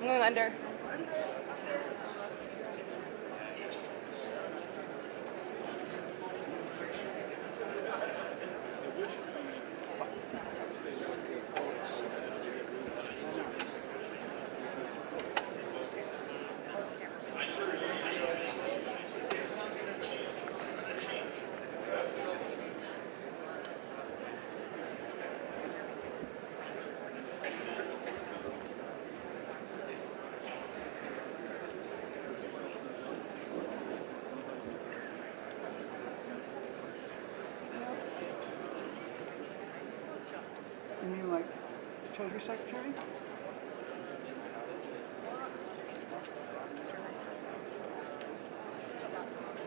I'm going under. You mean like the Treasury Secretary?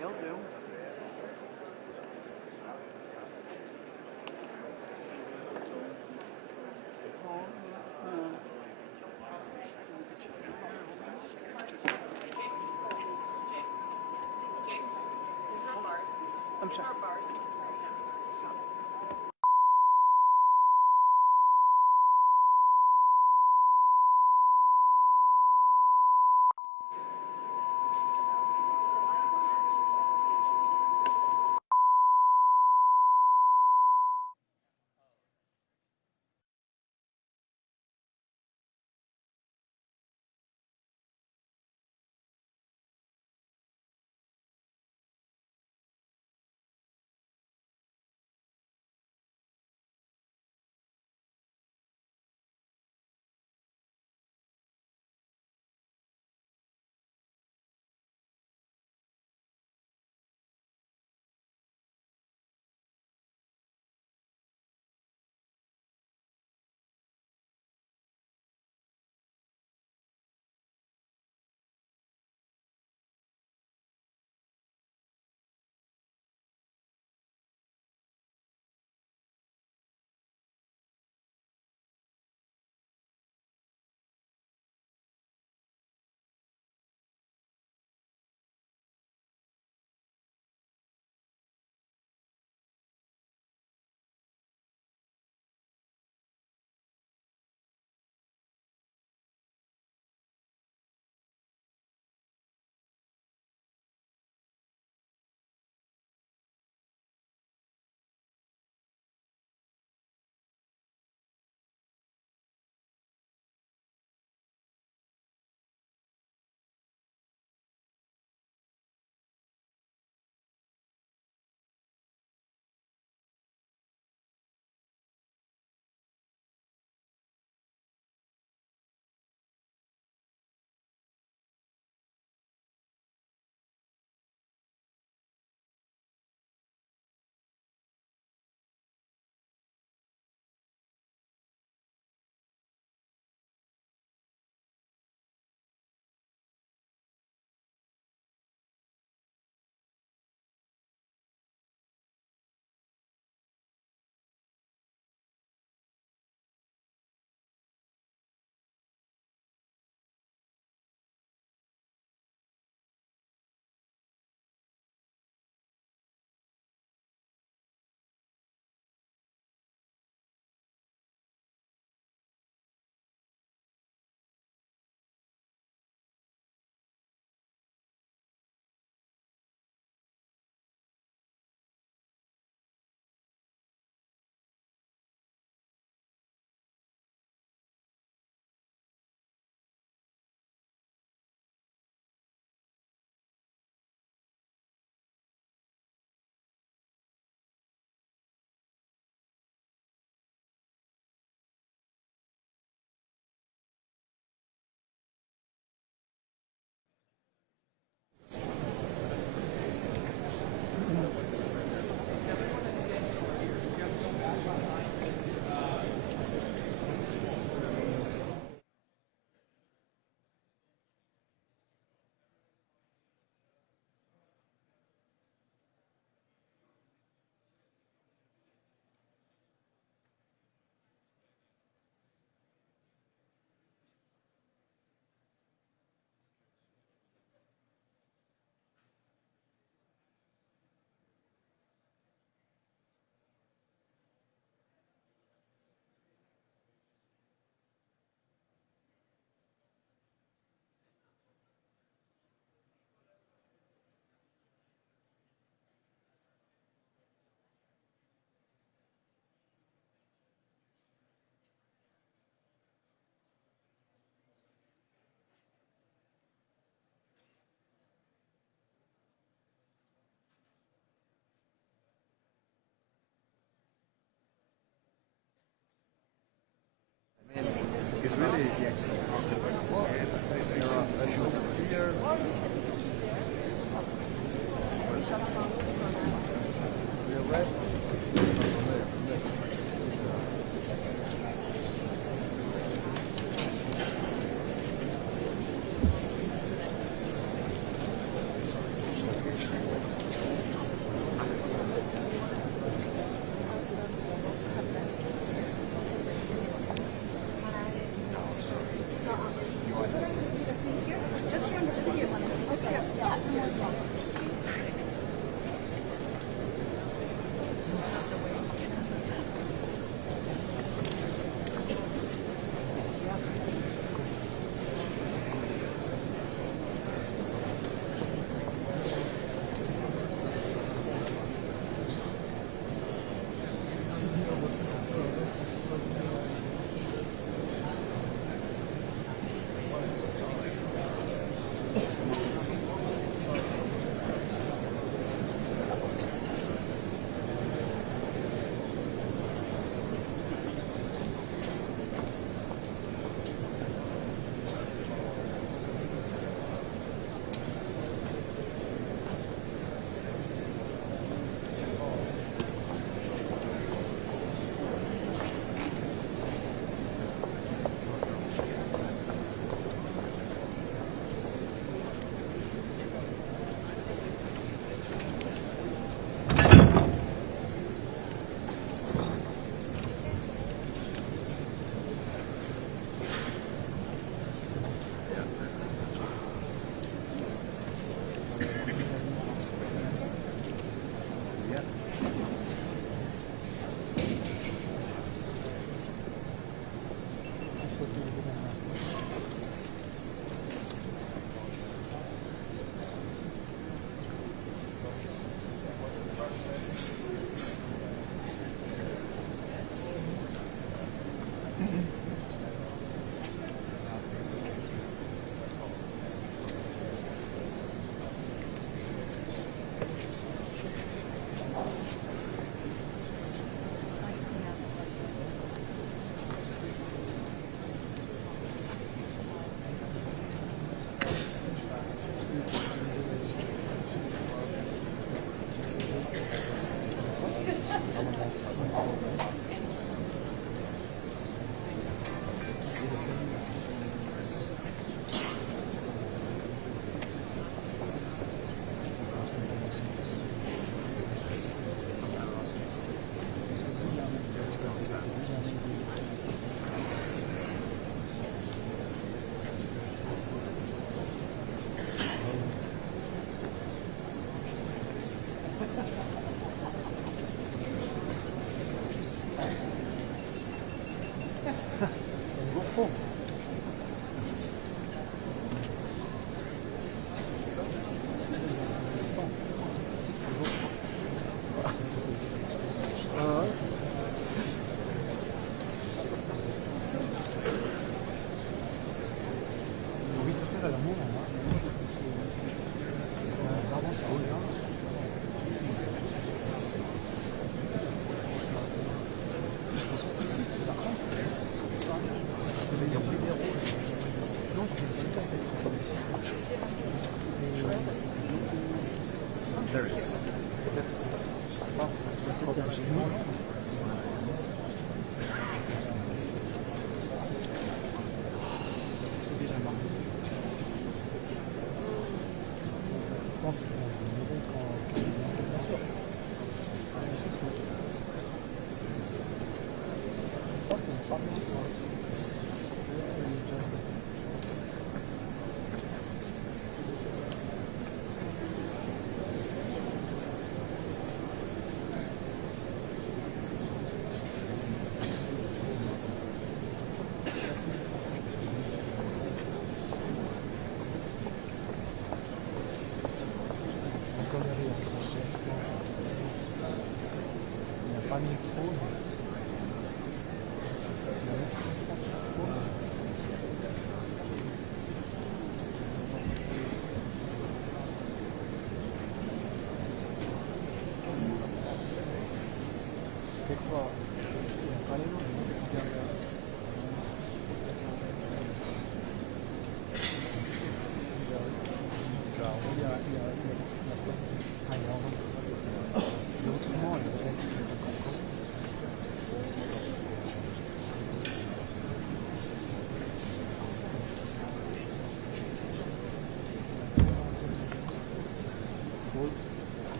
He'll do. I'm sorry.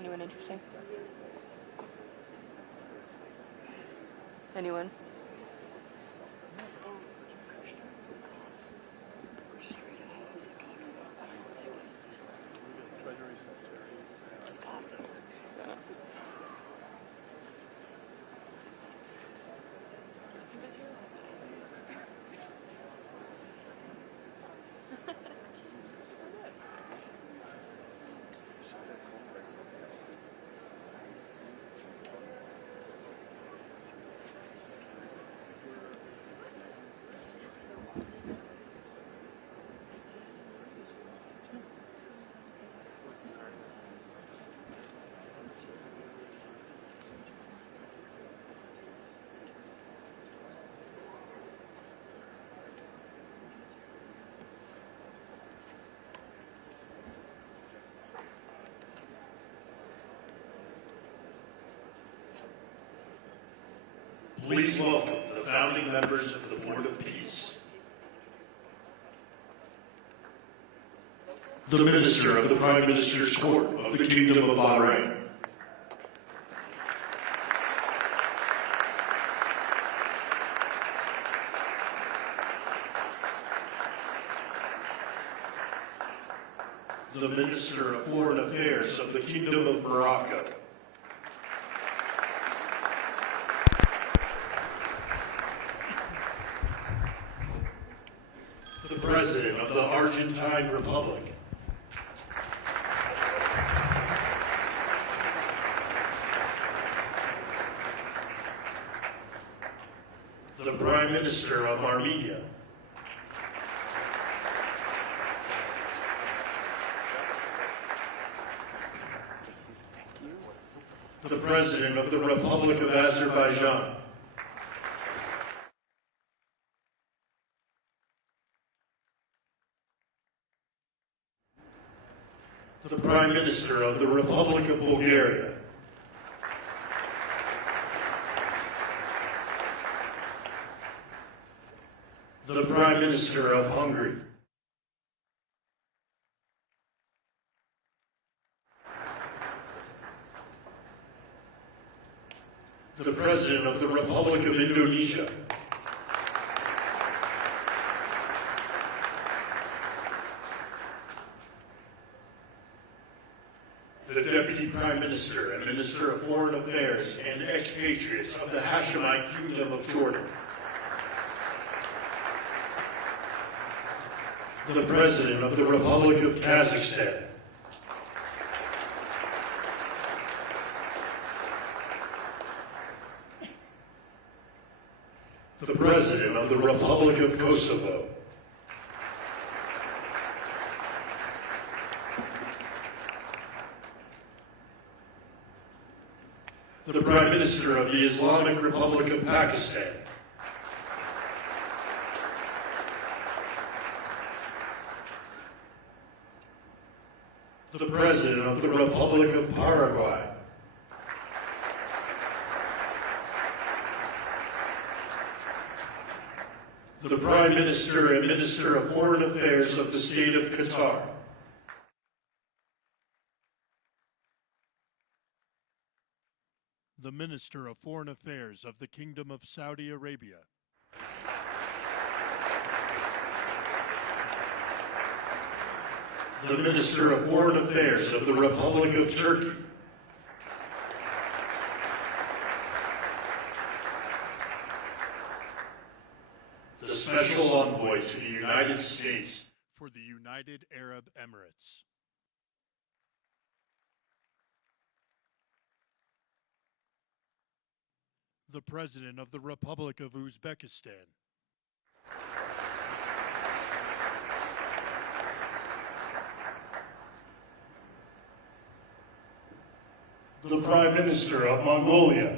Anyone interesting? Anyone? Kushner, Witkoff. We're straight ahead. I was like, I don't know where they went. Treasury Secretary. Scott's here. He was here last night. Please welcome the founding members of the Board of Peace. The Minister of the Prime Minister's Court of the Kingdom of Bahrain. The Minister of Foreign Affairs of the Kingdom of Morocco. The President of the Argentine Republic. The Prime Minister of Armenia. The President of the Republic of Azerbaijan. The Prime Minister of the Republic of Bulgaria. The Prime Minister of Hungary. The President of the Republic of Indonesia. The Deputy Prime Minister and Minister of Foreign Affairs and expatriates of the Hashemite Kingdom of Jordan. The President of the Republic of Kazakhstan. The President of the Republic of Kosovo. The Prime Minister of the Islamic Republic of Pakistan. The President of the Republic of Paraguay. The Prime Minister and Minister of Foreign Affairs of the State of Qatar. The Minister of Foreign Affairs of the Kingdom of Saudi Arabia. The Minister of Foreign Affairs of the Republic of Turkey. The Special Envoy to the United States For the United Arab Emirates. The President of the Republic of Uzbekistan. The Prime Minister of Mongolia.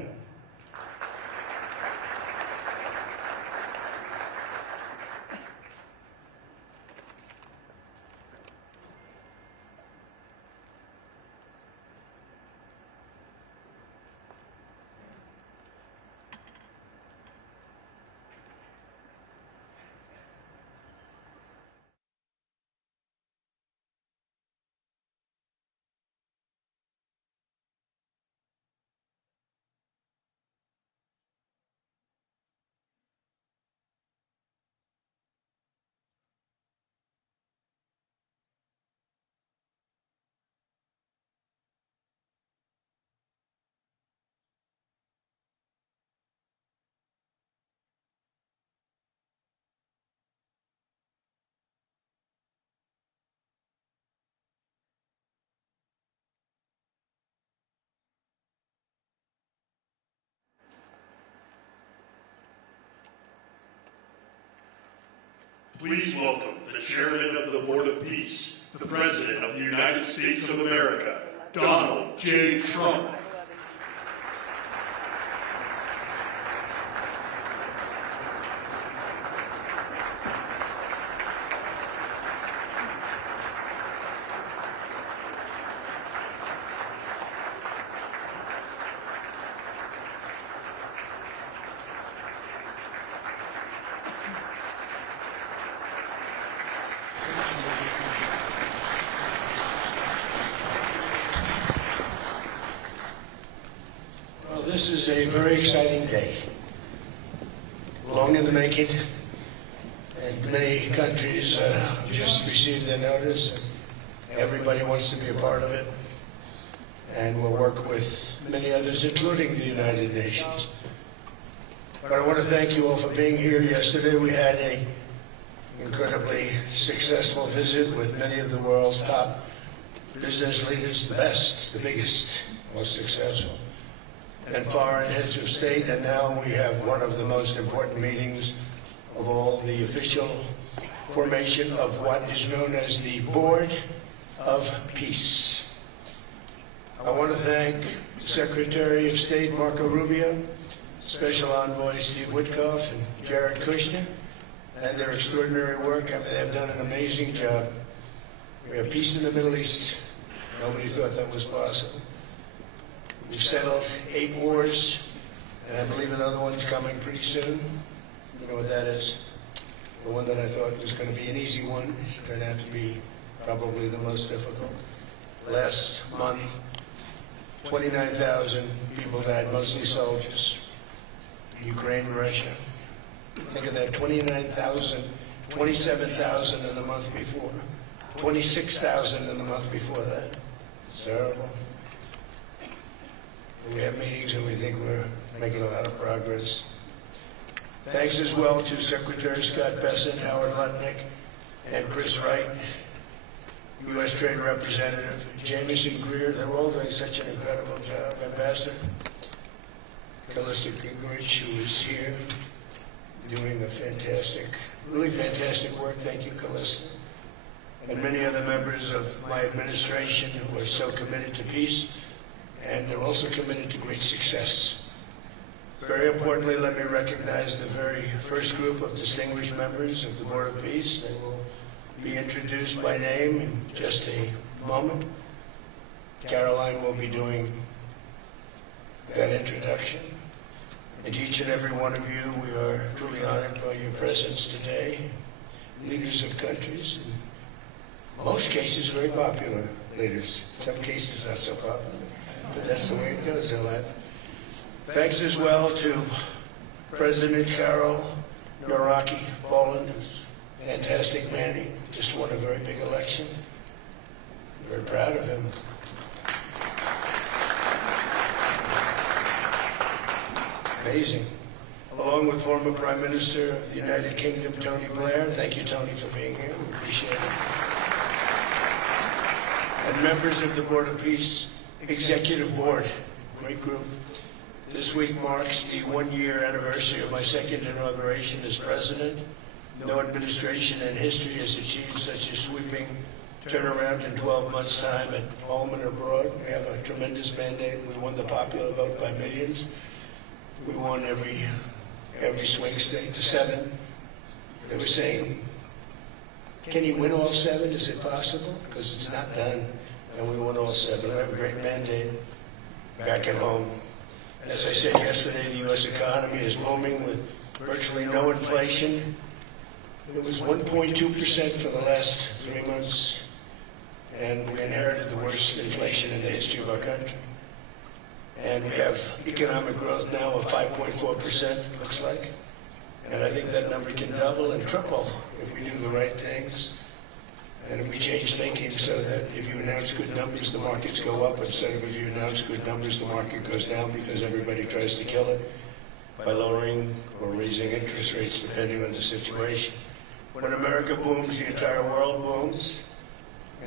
Please welcome the Chairman of the Board of Peace, the President of the United States of America, Donald J. Trump. Well, this is a very exciting day. Long in the making, and many countries have just received their notice. And everybody wants to be a part of it, and we'll work with many others, including the United Nations. But I want to thank you all for being here. Yesterday we had an incredibly successful visit with many of the world's top business leaders, the best, the biggest, most successful, and foreign heads of state, and now we have one of the most important meetings of all, the official formation of what is known as the Board of Peace. I want to thank Secretary of State Marco Rubio, Special Envoy Steve Witkoff, and Jared Kushner, and their extraordinary work. I mean, they've done an amazing job. We have peace in the Middle East. Nobody thought that was possible. We've settled 8 wars, and I believe another one's coming pretty soon. You know what that is? The one that I thought was going to be an easy one has turned out to be probably the most difficult. Last month, 29,000 people died, mostly soldiers. Ukraine and Russia. Think of that, 29,000, 27,000 in the month before, 26,000 in the month before that. It's terrible. We have meetings and we think we're making a lot of progress. Thanks as well to Secretary Scott Bessent, Howard Lutnick, and Chris Wright, U.S. Trade Representative, Jamieson Greer. They're all doing such an incredible job. Ambassador Callista Gingrich, who is here, doing a fantastic, really fantastic work. Thank you, Callista. And many other members of my administration who are so committed to peace, and they're also committed to great success. Very importantly, let me recognize the very first group of distinguished members of the Board of Peace. They will be introduced by name in just a moment. Karoline will be doing that introduction. And each and every one of you, we are truly honored by your presence today. Leaders of countries, in most cases very popular leaders, in some cases not so popular. But that's the way it goes in life. Thanks as well to President Karol Nawrocki, Poland, who's a fantastic man. He just won a very big election. Very proud of him. Amazing. Along with former Prime Minister of the United Kingdom, Tony Blair. Thank you, Tony, for being here. We appreciate it. And members of the Board of Peace Executive Board, great group. This week marks the 1-year anniversary of my second inauguration as president. No administration in history has achieved such a sweeping turnaround in 12 months' time at home and abroad. We have a tremendous mandate. We won the popular vote by millions. We won every swing state to 7. They were saying, can you win all 7? Is it possible? Because it's not done. And we won all 7. We have a great mandate back at home. As I said yesterday, the U.S. economy is booming with virtually no inflation. It was 1.2% for the last 3 months, and we inherited the worst inflation in the history of our country. And we have economic growth now of 5.4%, looks like. And I think that number can double and triple if we do the right things. And if we change thinking so that if you announce good numbers, the markets go up, instead of if you announce good numbers, the market goes down because everybody tries to kill it by lowering or raising interest rates depending on the situation. When America booms, the entire world booms.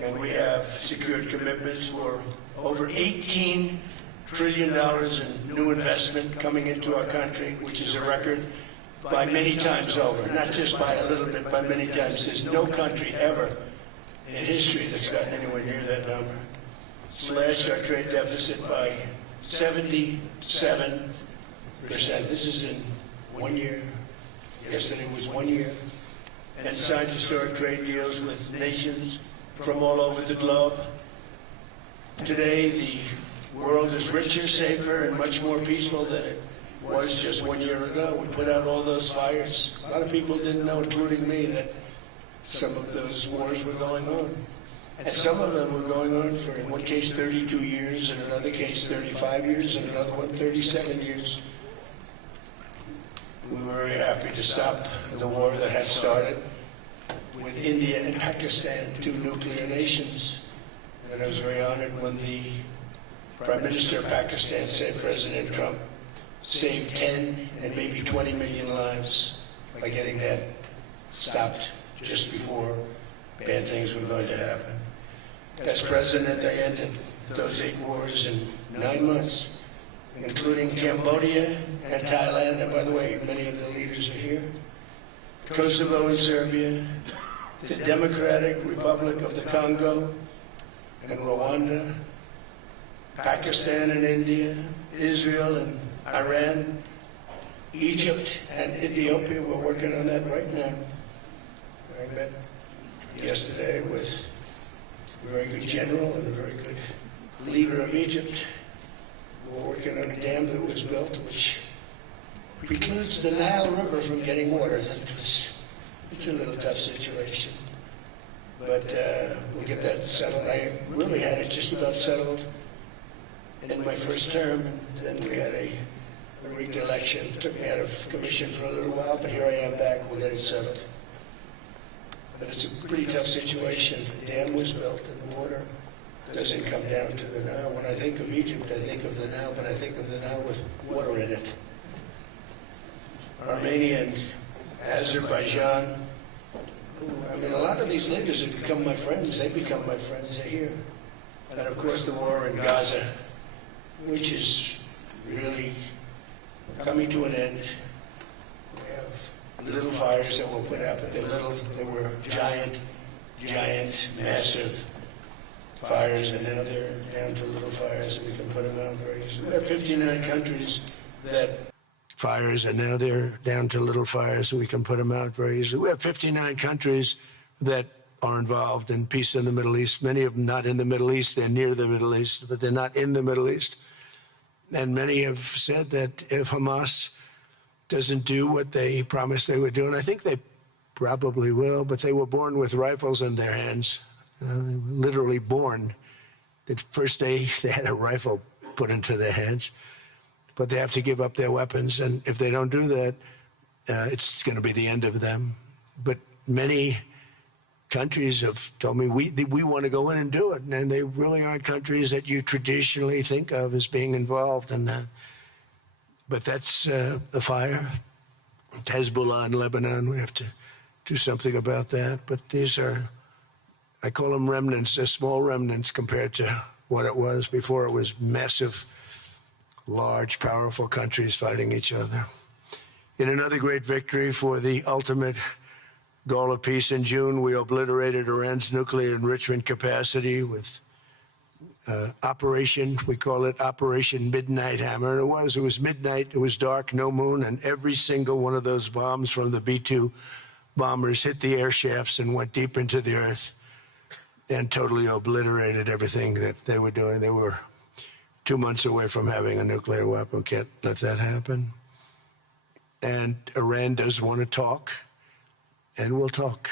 And we have secured commitments for over $18 trillion in new investment coming into our country, which is a record by many times over, not just by a little bit, by many times. There's no country ever in history that's gotten anywhere near that number. Slashed our trade deficit by 77%. This is in 1 year. Yesterday was 1 year. And signed historic trade deals with nations from all over the globe. Today, the world is richer, safer, and much more peaceful than it was just 1 year ago. We put out all those fires. A lot of people didn't know, including me, that some of those wars were going on. And some of them were going on for, in one case, 32 years, in another case, 35 years, and another one, 37 years. We were very happy to stop the war that had started with India and Pakistan, two nuclear nations. And I was very honored when the Prime Minister of Pakistan said President Trump saved 10 and maybe 20 million lives by getting that stopped just before bad things were going to happen. As president, I ended those 8 wars in 9 months, including Cambodia and Thailand, and by the way, many of the leaders are here, Kosovo and Serbia, the Democratic Republic of the Congo and Rwanda, Pakistan and India, Israel and Iran, Egypt and Ethiopia. We're working on that right now. I met yesterday with a very good general and a very good leader of Egypt. We're working on a dam that was built which precludes the Nile River from getting water. It's a little tough situation. But we'll get that settled. I really had it just about settled in my first term, and then we had a rigged election. It took me out of commission for a little while, but here I am back. We'll get it settled. But it's a pretty tough situation. The dam was built, and the water doesn't come down to the Nile. When I think of Egypt, I think of the Nile, but I think of the Nile with water in it. Armenia and Azerbaijan. I mean, a lot of these leaders have become my friends. They become my friends. They're here. And of course, the war in Gaza, which is really coming to an end. We have little fires that were put out, but they're little. They were giant, massive fires, and now they're down to little fires, and we can put them out very easily. We have 59 countries that fires, and now they're down to little fires, so we can put them out very easily. We have 59 countries that are involved in peace in the Middle East. Many of them not in the Middle East. They're near the Middle East, but they're not in the Middle East. And many have said that if Hamas doesn't do what they promised they would do, and I think they probably will, but they were born with rifles in their hands. They were literally born. The first day they had a rifle put into their hands. But they have to give up their weapons, and if they don't do that, it's going to be the end of them. But many countries have told me, we want to go in and do it, and they really aren't countries that you traditionally think of as being involved in that. But that's the fire. Hezbollah in Lebanon, we have to do something about that. But these are, I call them remnants. They're small remnants compared to what it was before. It was massive, large, powerful countries fighting each other. In another great victory for the ultimate goal of peace in June, we obliterated Iran's nuclear enrichment capacity with Operation, we call it Operation Midnight Hammer. It was midnight, it was dark, no moon, and every single one of those bombs from the B-2 bombers hit the air shafts and went deep into the earth and totally obliterated everything that they were doing. They were 2 months away from having a nuclear weapon. Can't let that happen. And Iran does want to talk, and we'll talk.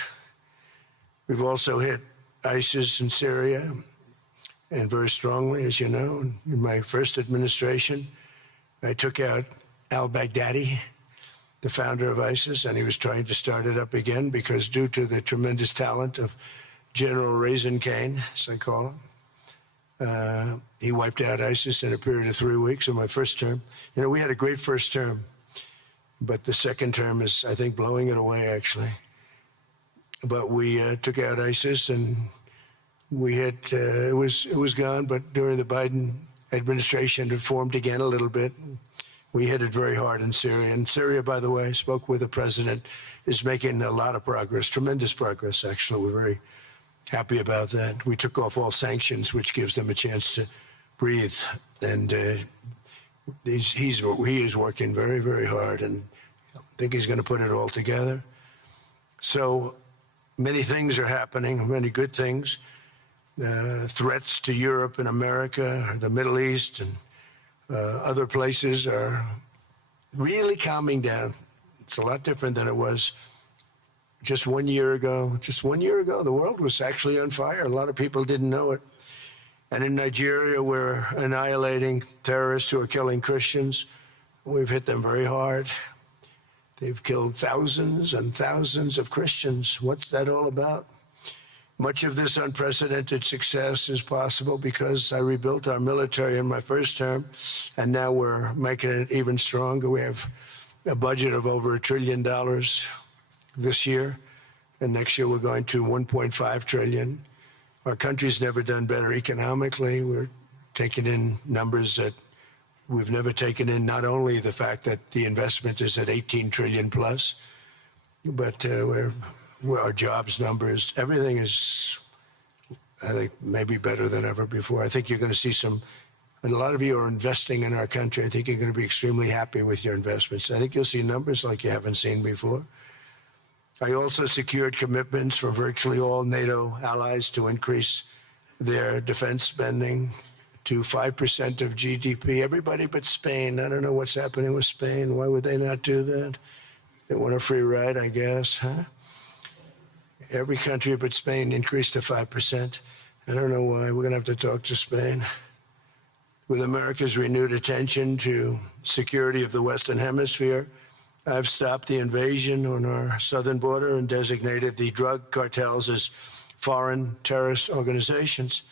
We've also hit ISIS in Syria, and very strongly, as you know. In my first administration, I took out al-Baghdadi, the founder of ISIS, and he was trying to start it up again because due to the tremendous talent of General Raisin Kane, as I call him, he wiped out ISIS in a period of 3 weeks in my first term. You know, we had a great first term, but the second term is, I think, blowing it away, actually. But we took out ISIS, and we had, it was gone, but during the Biden administration, it formed again a little bit. We hit it very hard in Syria. And Syria, by the way, I spoke with the president, is making a lot of progress, tremendous progress, actually. We're very happy about that. We took off all sanctions, which gives them a chance to breathe. And he is working very, very hard, and I think he's going to put it all together. So many things are happening, many good things. Threats to Europe and America, the Middle East, and other places are really calming down. It's a lot different than it was just 1 year ago. Just 1 year ago, the world was actually on fire. A lot of people didn't know it. And in Nigeria, we're annihilating terrorists who are killing Christians. We've hit them very hard. They've killed thousands and thousands of Christians. What's that all about? Much of this unprecedented success is possible because I rebuilt our military in my first term, and now we're making it even stronger. We have a budget of over $1 trillion this year, and next year we're going to $1.5 trillion. Our country's never done better economically. We're taking in numbers that we've never taken in, not only the fact that the investment is at 18 trillion plus, but our jobs numbers, everything is, I think, maybe better than ever before. I think you're going to see and a lot of you are investing in our country. I think you're going to be extremely happy with your investments. I think you'll see numbers like you haven't seen before. I also secured commitments from virtually all NATO allies to increase their defense spending to 5% of GDP. Everybody but Spain. I don't know what's happening with Spain. Why would they not do that? They want a free ride, I guess, huh? Every country but Spain increased to 5%. I don't know why. We're going to have to talk to Spain. With America's renewed attention to security of the Western Hemisphere, I've stopped the invasion on our southern border and designated the drug cartels as foreign terrorist organizations.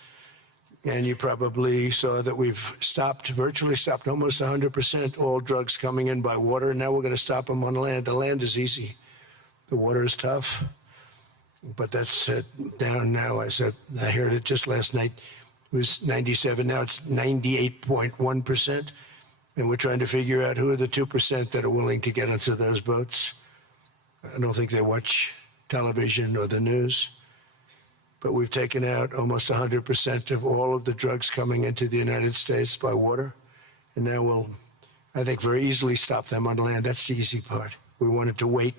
And you probably saw that we've virtually stopped almost 100% all drugs coming in by water. And now we're going to stop them on land. The land is easy. The water is tough. But that's down now. I heard it just last night. It was 97. Now it's 98.1%. And we're trying to figure out who are the 2% that are willing to get into those boats. I don't think they watch television or the news. But we've taken out almost 100% of all of the drugs coming into the United States by water. And now we'll, I think, very easily stop them on land. That's the easy part. We wanted to wait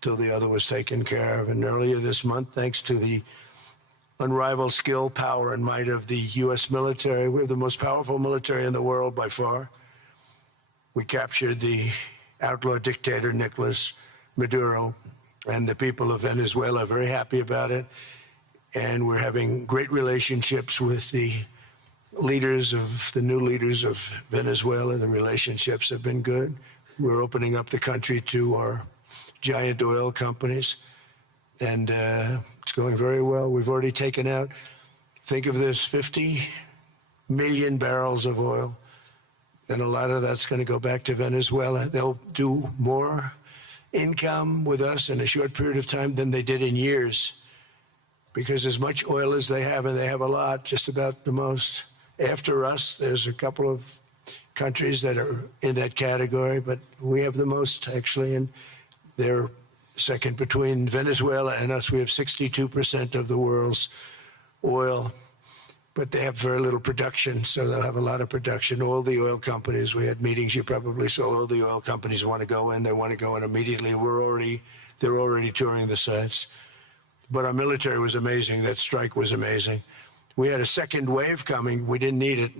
till the other was taken care of. And earlier this month, thanks to the unrivaled skill, power, and might of the U.S. military, we have the most powerful military in the world by far. We captured the outlaw dictator, Nicolás Maduro, and the people of Venezuela are very happy about it. And we're having great relationships with the new leaders of Venezuela. The relationships have been good. We're opening up the country to our giant oil companies, and it's going very well. We've already taken out, think of this, 50 million barrels of oil, and a lot of that's going to go back to Venezuela. They'll do more income with us in a short period of time than they did in years, because as much oil as they have, and they have a lot, just about the most. After us, there's a couple of countries that are in that category, but we have the most, actually, and they're second between Venezuela and us. We have 62% of the world's oil, but they have very little production, so they'll have a lot of production. All the oil companies, we had meetings, you probably saw, all the oil companies want to go in. They want to go in immediately. They're already touring the sites. But our military was amazing. That strike was amazing. We had a second wave coming. We didn't need it.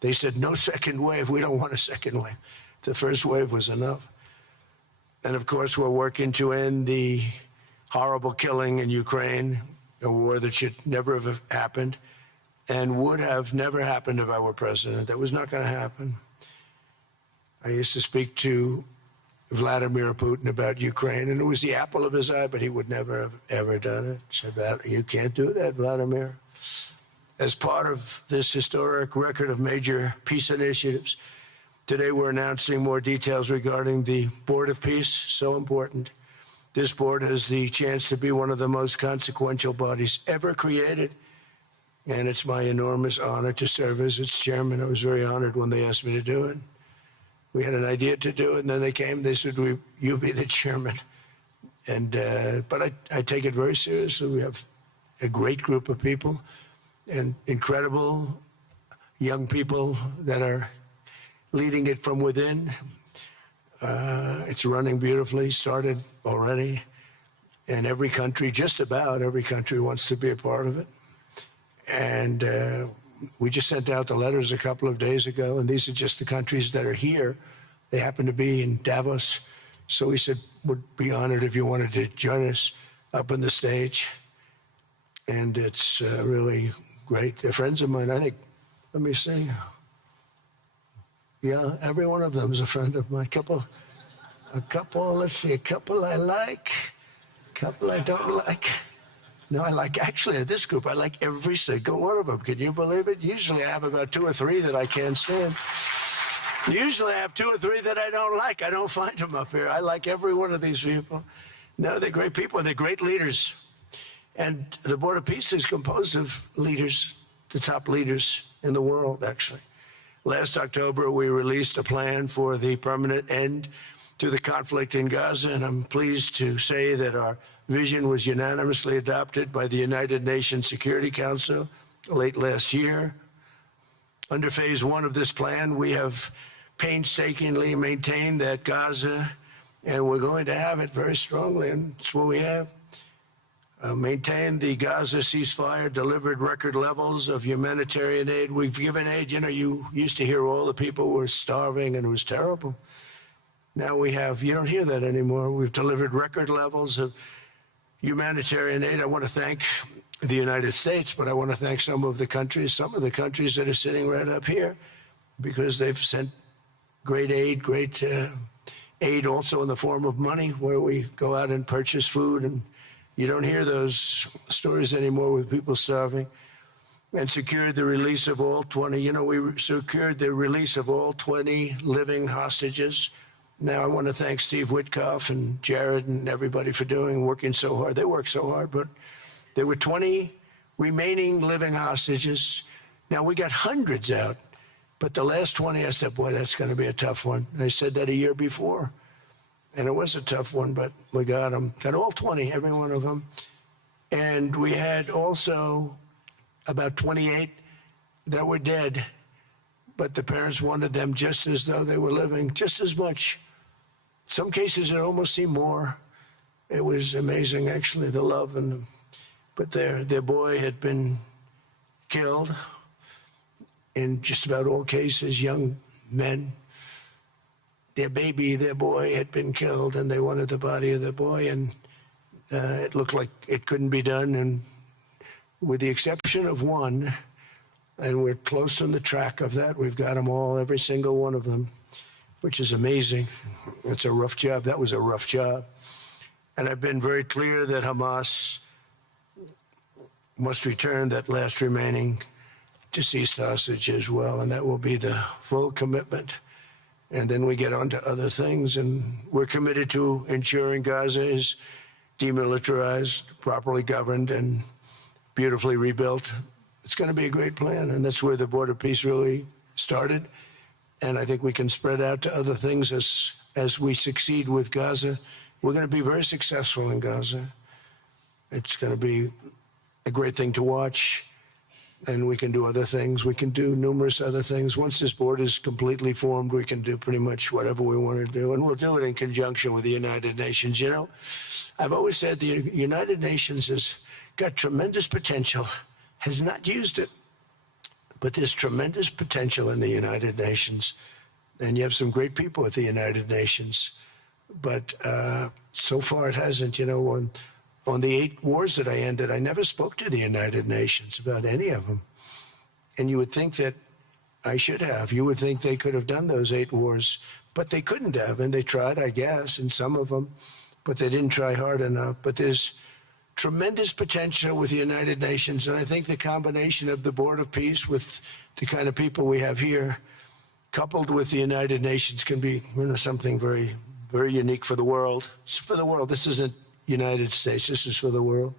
They said, no second wave. We don't want a second wave. The first wave was enough. And, of course, we're working to end the horrible killing in Ukraine, a war that should never have happened and would have never happened if I were president. That was not going to happen. I used to speak to Vladimir Putin about Ukraine, and it was the apple of his eye, but he would never have ever done it. Said, you can't do that, Vladimir. As part of this historic record of major peace initiatives, today we're announcing more details regarding the Board of Peace, so important. This board has the chance to be one of the most consequential bodies ever created, and it's my enormous honor to serve as its chairman. I was very honored when they asked me to do it. We had an idea to do it, and then they came. They said, "You be the chairman." And but I take it very seriously. We have a great group of people, and incredible young people that are leading it from within. It's running beautifully. Started already, and every country, just about every country, wants to be a part of it. And we just sent out the letters a couple of days ago, and these are just the countries that are here. They happen to be in Davos. So we said, would be honored if you wanted to join us up on the stage. And it's really great. They're friends of mine. I think, let me see. Yeah, every one of them is a friend of mine. Let's see, a couple I like, a couple I don't like. No, I like, actually, this group, I like every single one of them. Can you believe it? Usually I have about 2 or 3 that I can't stand. Usually I have 2 or 3 that I don't like. I don't find them up here. I like every one of these people. No, they're great people. They're great leaders. And the Board of Peace is composed of leaders, the top leaders in the world, actually. Last October, we released a plan for the permanent end to the conflict in Gaza, and I'm pleased to say that our vision was unanimously adopted by the United Nations Security Council late last year. Under phase 1 of this plan, we have painstakingly maintained that Gaza, and we're going to have it very strongly, and it's what we have. Maintained the Gaza ceasefire, delivered record levels of humanitarian aid. We've given aid. You know, you used to hear all the people were starving and it was terrible. Now we have, you don't hear that anymore. We've delivered record levels of humanitarian aid. I want to thank the United States, but I want to thank some of the countries that are sitting right up here, because they've sent great aid, aid also in the form of money, where we go out and purchase food, and you don't hear those stories anymore with people starving. And secured the release of all 20, we secured the release of all 20 living hostages. Now I want to thank Steve Witkoff and Jared and everybody for working so hard. They worked so hard, but there were 20 remaining living hostages. Now we got hundreds out, but the last 20, I said, boy, that's going to be a tough one. And I said that a year before. And it was a tough one, but we got them. Got all 20, every one of them. And we had also about 28 that were dead, but the parents wanted them just as though they were living, just as much. Some cases, it almost seemed more. It was amazing, actually, the love. But their boy had been killed in just about all cases, young men. Their boy had been killed, and they wanted the body of the boy, and it looked like it couldn't be done. And with the exception of one, and we're close on the track of that, we've got them all, every single one of them, which is amazing. It's a rough job. That was a rough job. And I've been very clear that Hamas must return that last remaining deceased hostage as well, and that will be the full commitment. And then we get on to other things, and we're committed to ensuring Gaza is demilitarized, properly governed, and beautifully rebuilt. It's going to be a great plan, and that's where the Board of Peace really started. And I think we can spread out to other things as we succeed with Gaza. We're going to be very successful in Gaza. It's going to be a great thing to watch. And we can do other things. We can do numerous other things. Once this board is completely formed, we can do pretty much whatever we want to do. And we'll do it in conjunction with the United Nations. I've always said the United Nations has got tremendous potential, has not used it. But there's tremendous potential in the United Nations. And you have some great people at the United Nations. But so far it hasn't, On the 8 wars that I ended, I never spoke to the United Nations about any of them. And you would think that I should have. You would think they could have done those 8 wars, but they couldn't have. And they tried, I guess, in some of them, but they didn't try hard enough. But there's tremendous potential with the United Nations. And I think the combination of the Board of Peace with the kind of people we have here, coupled with the United Nations, can be something very, very unique for the world. It's for the world. This isn't United States. This is for the world.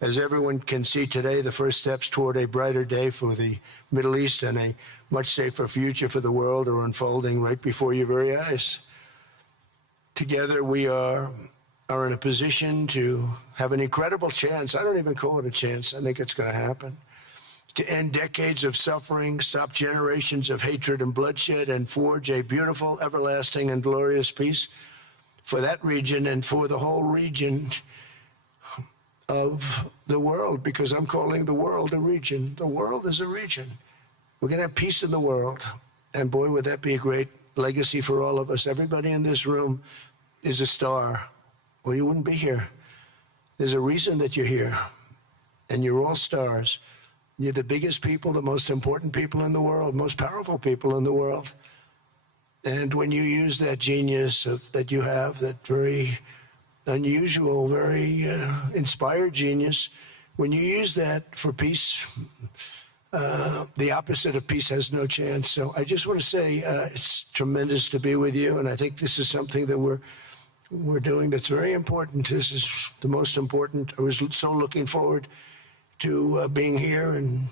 As everyone can see today, the first steps toward a brighter day for the Middle East and a much safer future for the world are unfolding right before your very eyes. Together, we are in a position to have an incredible chance. I don't even call it a chance. I think it's going to happen. To end decades of suffering, stop generations of hatred and bloodshed, and forge a beautiful, everlasting, and glorious peace for that region and for the whole region of the world, because I'm calling the world a region. The world is a region. We're going to have peace in the world. And boy, would that be a great legacy for all of us. Everybody in this room is a star, or you wouldn't be here. There's a reason that you're here, and you're all stars. You're the biggest people, the most important people in the world, most powerful people in the world. And when you use that genius that you have, that very unusual, very inspired genius, when you use that for peace, the opposite of peace has no chance. So I just want to say it's tremendous to be with you, and I think this is something that we're doing that's very important. This is the most important. I was so looking forward to being here, and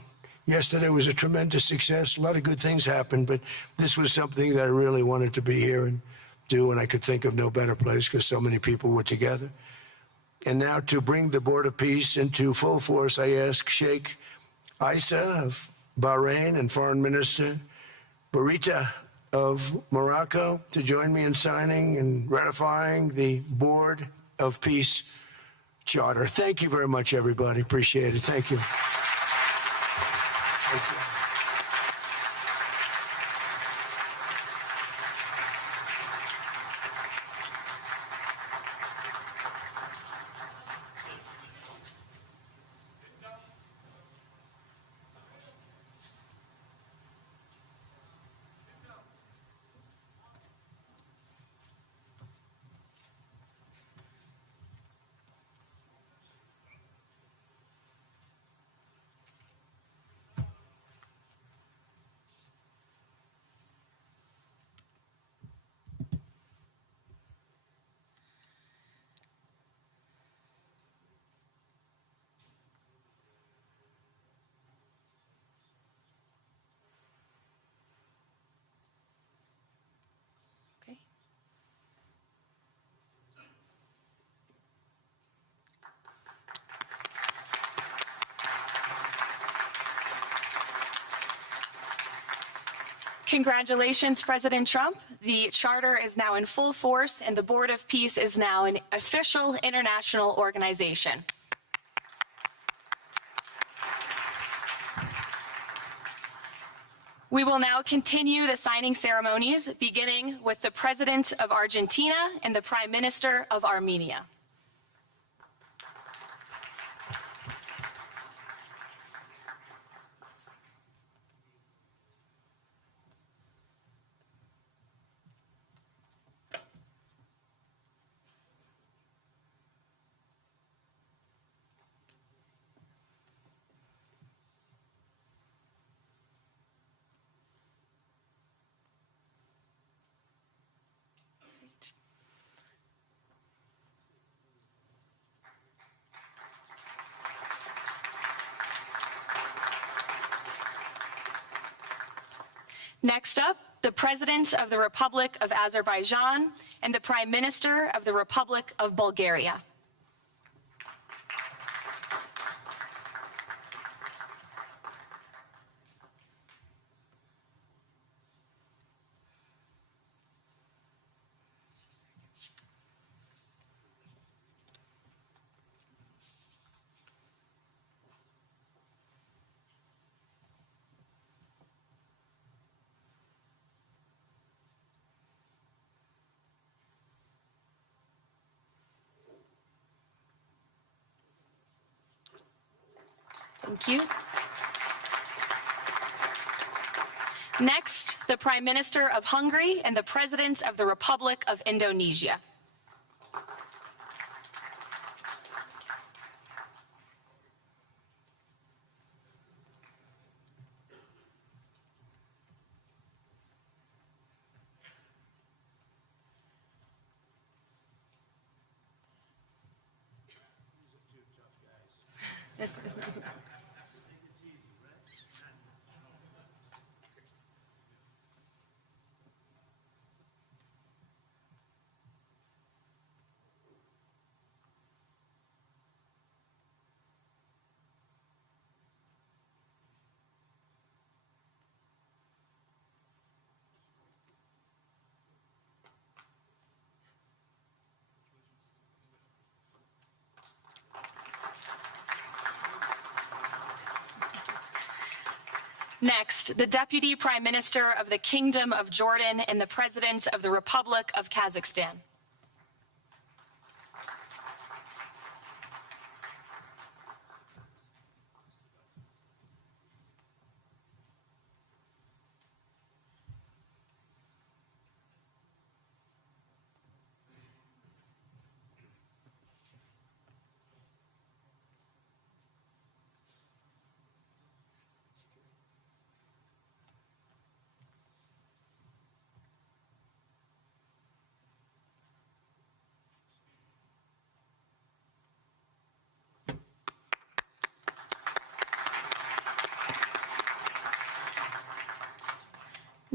yesterday was a tremendous success. A lot of good things happened, but this was something that I really wanted to be here and do, and I could think of no better place because so many people were together. And now to bring the Board of Peace into full force, I ask Sheikh Isa of Bahrain and Foreign Minister Barita of Morocco to join me in signing and ratifying the Board of Peace Charter. Thank you very much, everybody. Appreciate it. Thank you. Thank you. Okay. Congratulations, President Trump. The charter is now in full force, and the Board of Peace is now an official international organization. We will now continue the signing ceremonies, beginning with the President of Argentina and the Prime Minister of Armenia. Next up, the President of the Republic of Azerbaijan and the Prime Minister of the Republic of Bulgaria. Thank you. Next, the Prime Minister of Hungary and the President of the Republic of Indonesia. Next, the Deputy Prime Minister of the Kingdom of Jordan and the President of the Republic of Kazakhstan.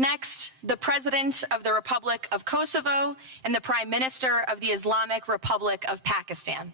Next, the President of the Republic of Kosovo and the Prime Minister of the Islamic Republic of Pakistan.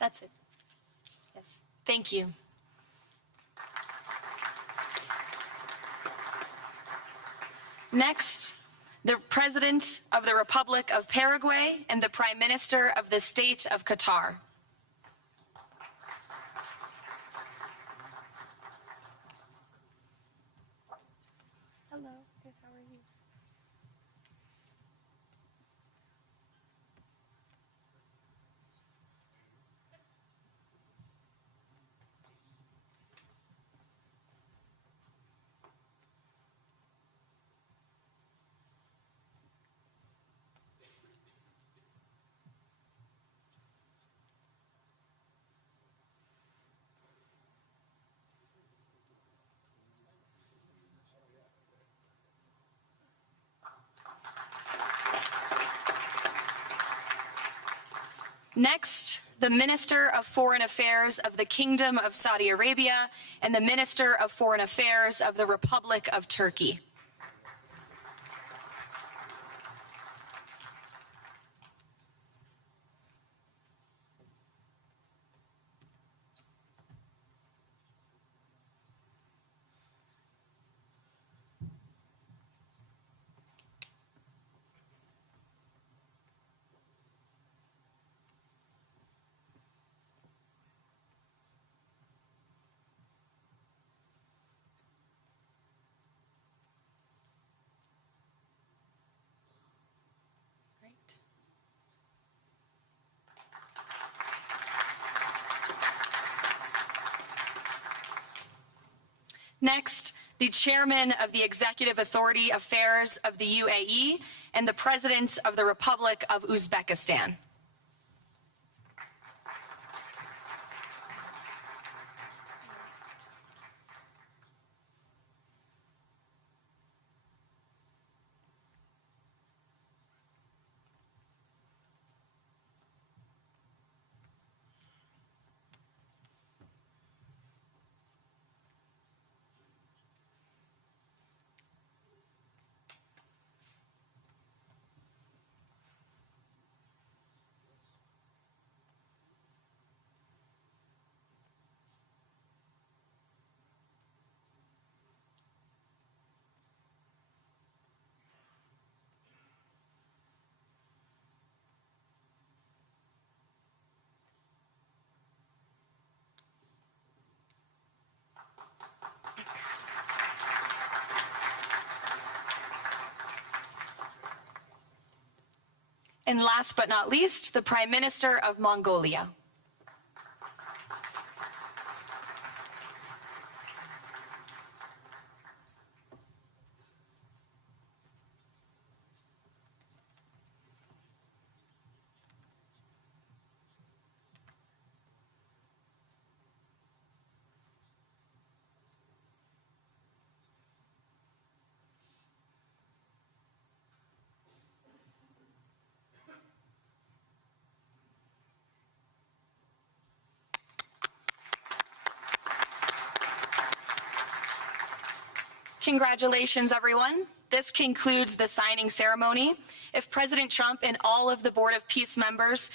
That's it. Yes. Thank you. Next, the President of the Republic of Paraguay and the Prime Minister of the State of Qatar. Hello, good, how are you? Next, the Minister of Foreign Affairs of the Kingdom of Saudi Arabia and the Minister of Foreign Affairs of the Republic of Turkey. Next, the Chairman of the Executive Authority Affairs of the UAE and the President of the Republic of Uzbekistan. And last but not least, the Prime Minister of Mongolia. Congratulations, everyone. This concludes the signing ceremony. If President Trump and all of the Board of Peace members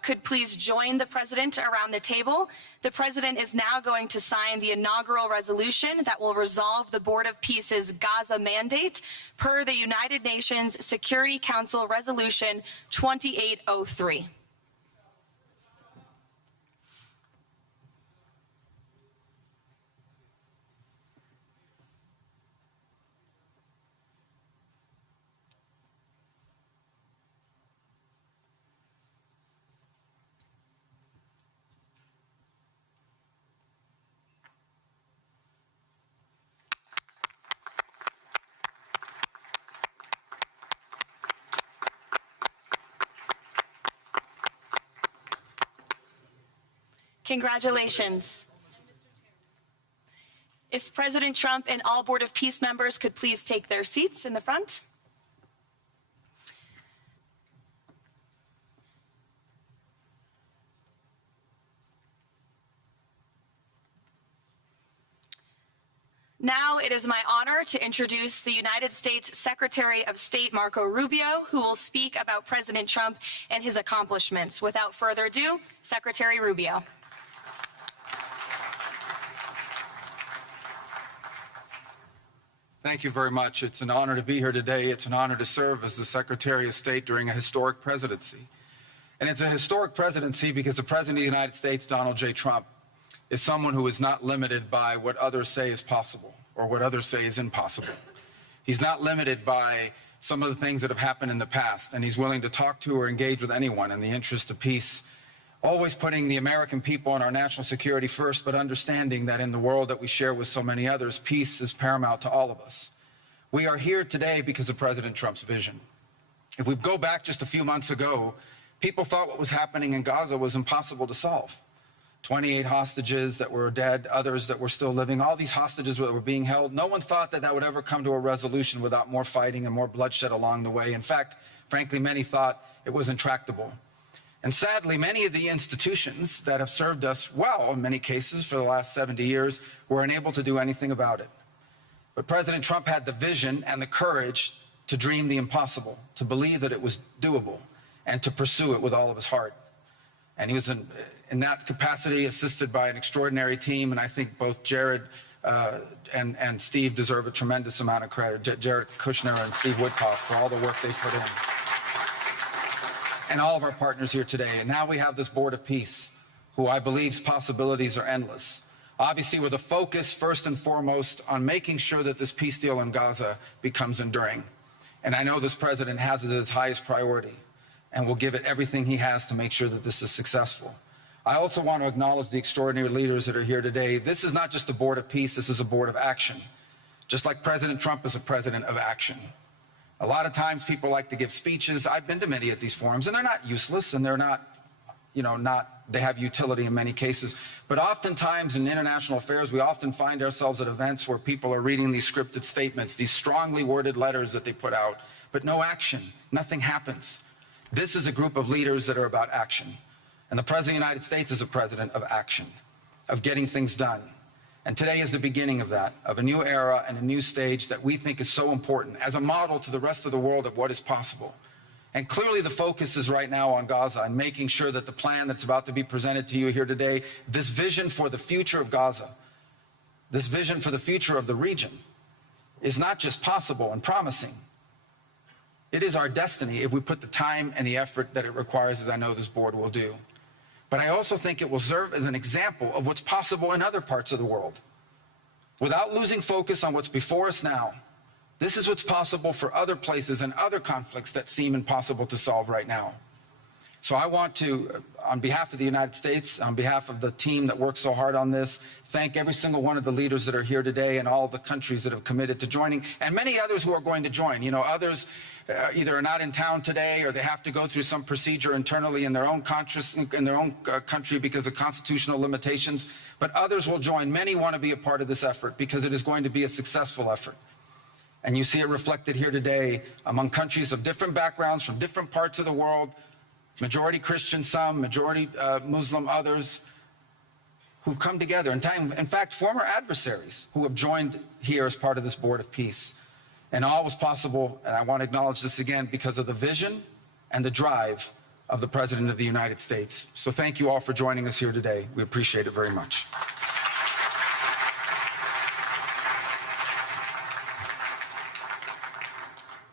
could please join the President around the table. The President is now going to sign the inaugural resolution that will resolve the Board of Peace's Gaza mandate per the United Nations Security Council Resolution 2803. Congratulations. If President Trump and all Board of Peace members could please take their seats in the front. Now it is my honor to introduce the United States Secretary of State Marco Rubio, who will speak about President Trump and his accomplishments. Without further ado, Secretary Rubio. Thank you very much. It's an honor to be here today. It's an honor to serve as the Secretary of State during a historic presidency. And it's a historic presidency because the President of the United States, Donald J. Trump, is someone who is not limited by what others say is possible or what others say is impossible. He's not limited by some of the things that have happened in the past, and he's willing to talk to or engage with anyone in the interest of peace, always putting the American people and our national security first, but understanding that in the world that we share with so many others, peace is paramount to all of us. We are here today because of President Trump's vision. If we go back just a few months ago, people thought what was happening in Gaza was impossible to solve. 28 hostages that were dead, others that were still living, all these hostages that were being held. No one thought that that would ever come to a resolution without more fighting and more bloodshed along the way. In fact, frankly, many thought it was intractable. And sadly, many of the institutions that have served us well, in many cases, for the last 70 years, were unable to do anything about it. But President Trump had the vision and the courage to dream the impossible, to believe that it was doable, and to pursue it with all of his heart. And he was in that capacity assisted by an extraordinary team, and I think both Jared and Steve deserve a tremendous amount of credit. Jared Kushner and Steve Witkoff for all the work they put in. And all of our partners here today. And now we have this Board of Peace, who I believe's possibilities are endless. Obviously, with a focus first and foremost on making sure that this peace deal in Gaza becomes enduring. And I know this president has it as his highest priority and will give it everything he has to make sure that this is successful. I also want to acknowledge the extraordinary leaders that are here today. This is not just a Board of Peace, this is a Board of Action. Just like President Trump is a president of action. A lot of times people like to give speeches. I've been to many of these forums, and they're not useless, and they're not, they have utility in many cases. But oftentimes in international affairs, we often find ourselves at events where people are reading these scripted statements, these strongly worded letters that they put out, but no action, nothing happens. This is a group of leaders that are about action. And the President of the United States is a president of action, of getting things done. And today is the beginning of that, of a new era and a new stage that we think is so important as a model to the rest of the world of what is possible. And clearly the focus is right now on Gaza and making sure that the plan that's about to be presented to you here today, this vision for the future of Gaza, this vision for the future of the region, is not just possible and promising. It is our destiny if we put the time and the effort that it requires, as I know this board will do. But I also think it will serve as an example of what's possible in other parts of the world. Without losing focus on what's before us now, this is what's possible for other places and other conflicts that seem impossible to solve right now. So I want to, on behalf of the United States, on behalf of the team that worked so hard on this, thank every single one of the leaders that are here today and all the countries that have committed to joining, and many others who are going to join. Others either are not in town today or they have to go through some procedure internally in their own country because of constitutional limitations, but others will join. Many want to be a part of this effort because it is going to be a successful effort. And you see it reflected here today among countries of different backgrounds from different parts of the world, majority Christian some, majority Muslim others, who've come together, in fact, former adversaries who have joined here as part of this Board of Peace. And all was possible, and I want to acknowledge this again, because of the vision and the drive of the President of the United States. So thank you all for joining us here today. We appreciate it very much.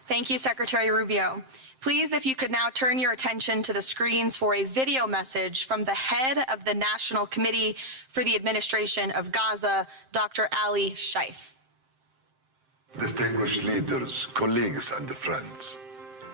Thank you, Secretary Rubio. Please, if you could now turn your attention to the screens for a video message from the head of the National Committee for the Administration of Gaza, Dr. Ali Shaith. Distinguished leaders, colleagues, and friends,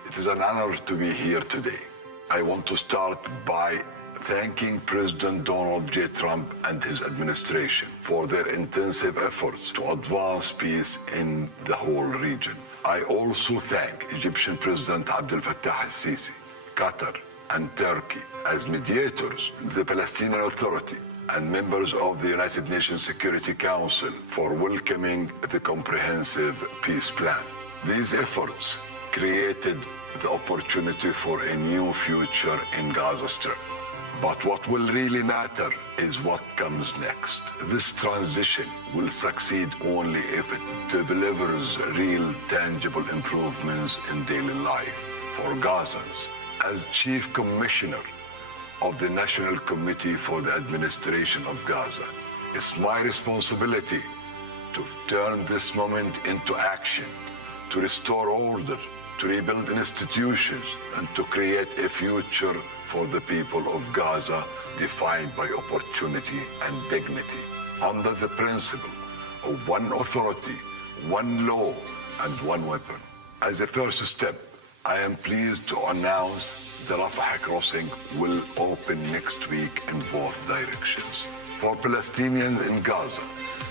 it is an honor to be here today. I want to start by thanking President Donald J. Trump and his administration for their intensive efforts to advance peace in the whole region. I also thank Egyptian President Abdel Fattah al-Sisi, Qatar, and Turkey as mediators, the Palestinian Authority, and members of the United Nations Security Council for welcoming the comprehensive peace plan. These efforts created the opportunity for a new future in Gaza Strip. But what will really matter is what comes next. This transition will succeed only if it delivers real, tangible improvements in daily life for Gazans. As Chief Commissioner of the National Committee for the Administration of Gaza, it's my responsibility to turn this moment into action, to restore order, to rebuild institutions, and to create a future for the people of Gaza defined by opportunity and dignity, under the principle of one authority, one law, and one weapon. As a first step, I am pleased to announce the Rafah crossing will open next week in both directions. For Palestinians in Gaza,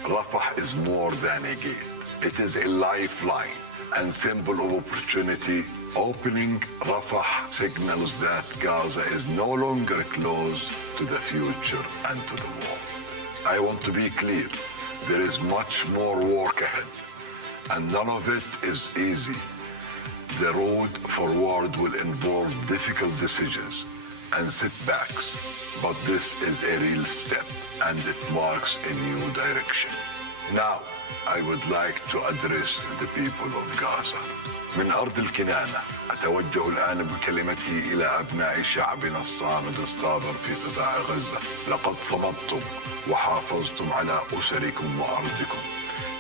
Rafah is more than a gate. It is a lifeline and symbol of opportunity. Opening Rafah signals that Gaza is no longer closed to the future and to the war. I want to be clear, there is much more work ahead, and none of it is easy. The road forward will involve difficult decisions and setbacks, but this is a real step, and it marks a new direction. Now, I would like to address the people of Gaza. من أرض الكنانة أتوجه الآن بكلمتي إلى أبناء شعبنا الصامد الصابر في قطاع غزة. لقد صمدتم وحافظتم على أسركم وأرضكم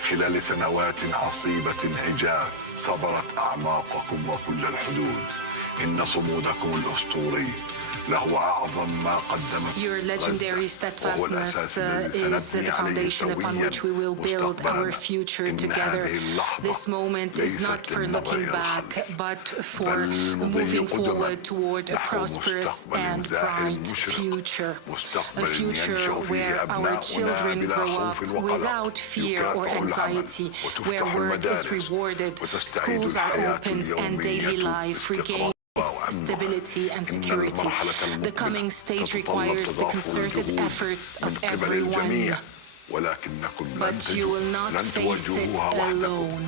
خلال سنوات عصيبة هجاء صبرت أعماقكم وكل الحدود. إن صمودكم الأسطوري له أعظم ما قدمت. Your legendary steadfastness is the foundation upon which we will build our future together. This moment is not for looking back, but for moving forward toward a prosperous and bright future. A future where our children grow up without fear or anxiety, where work is rewarded, schools are opened, and daily life regains its stability and security. The coming stage requires the concerted efforts of everyone. But you will not face it alone.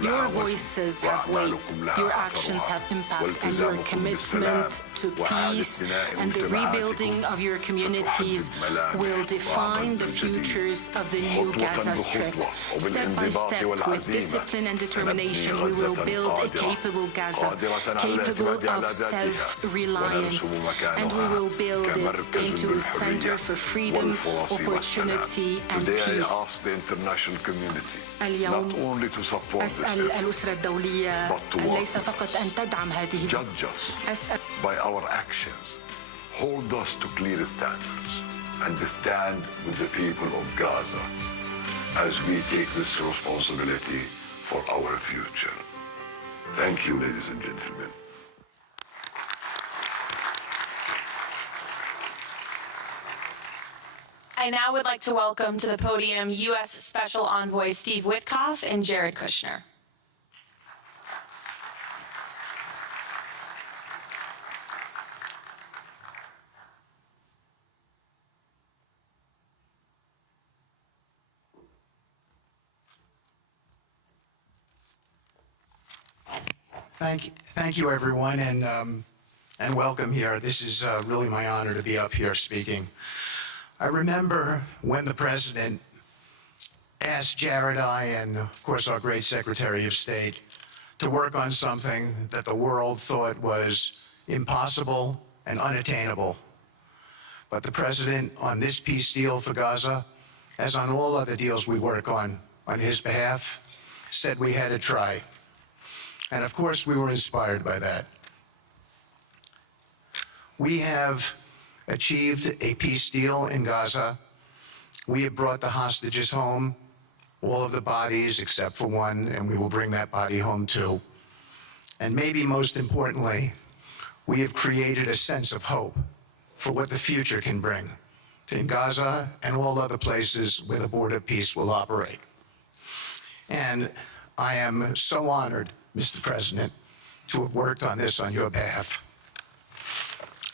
Your voices have weight, your actions have impact, and your commitment to peace and the rebuilding of your communities will define the futures of the new Gaza Strip. Step by step, with discipline and determination, we will build a capable Gaza, capable of self-reliance, and we will build it into a center for freedom, opportunity, and peace. اليوم أسأل الأسرة الدولية ليس فقط أن تدعم هذه أسأل by our actions, hold us to clear standards, and stand with the people of Gaza as we take this responsibility for our future. Thank you, ladies and gentlemen. I now would like to welcome to the podium U.S. Special Envoy Steve Witkoff and Jared Kushner. Thank you, everyone, and welcome here. This is really my honor to be up here speaking. I remember when the president asked Jared, I, and of course our great Secretary of State, to work on something that the world thought was impossible and unattainable. But the president, on this peace deal for Gaza, as on all other deals we work on his behalf, said we had to try. And of course we were inspired by that. We have achieved a peace deal in Gaza. We have brought the hostages home, all of the bodies except for one, and we will bring that body home too. And maybe most importantly, we have created a sense of hope for what the future can bring in Gaza and all other places where the Board of Peace will operate. And I am so honored, Mr. President, to have worked on this on your behalf.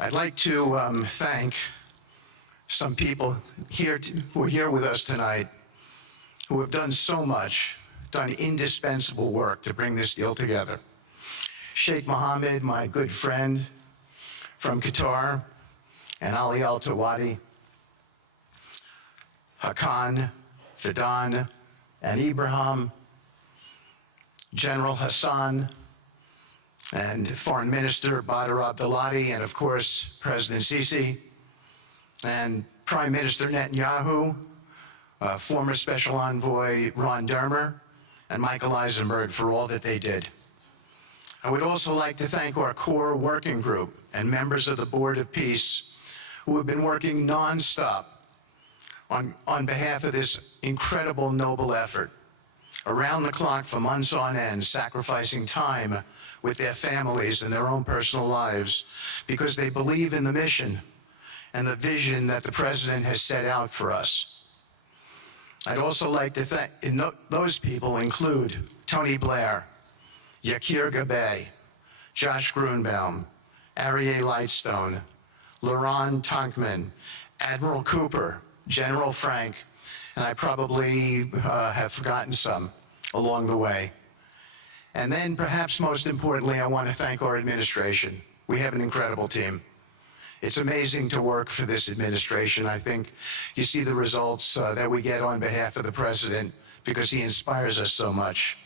I'd like to thank some people here who are here with us tonight who have done so much, done indispensable work to bring this deal together. Sheikh Mohammed, my good friend from Qatar, and Ali Al-Tawadi, Hakan, Fidan, and Ibrahim, General Hassan, and Foreign Minister Badr Abdulati, and of course, President Sisi, and Prime Minister Netanyahu, former Special Envoy Ron Dermer, and Michael Eisenberg for all that they did. I would also like to thank our core working group and members of the Board of Peace who have been working nonstop on behalf of this incredible, noble effort, around the clock for months on end, sacrificing time with their families and their own personal lives because they believe in the mission and the vision that the President has set out for us. I'd also like to thank, those people include Tony Blair, Yakir Gabay, Josh Grunbaum, Ariel Lightstone, Laurent Tankman, Admiral Cooper, General Frank, and I probably have forgotten some along the way. And then perhaps most importantly, I want to thank our administration. We have an incredible team. It's amazing to work for this administration. I think you see the results that we get on behalf of the President because he inspires us so much.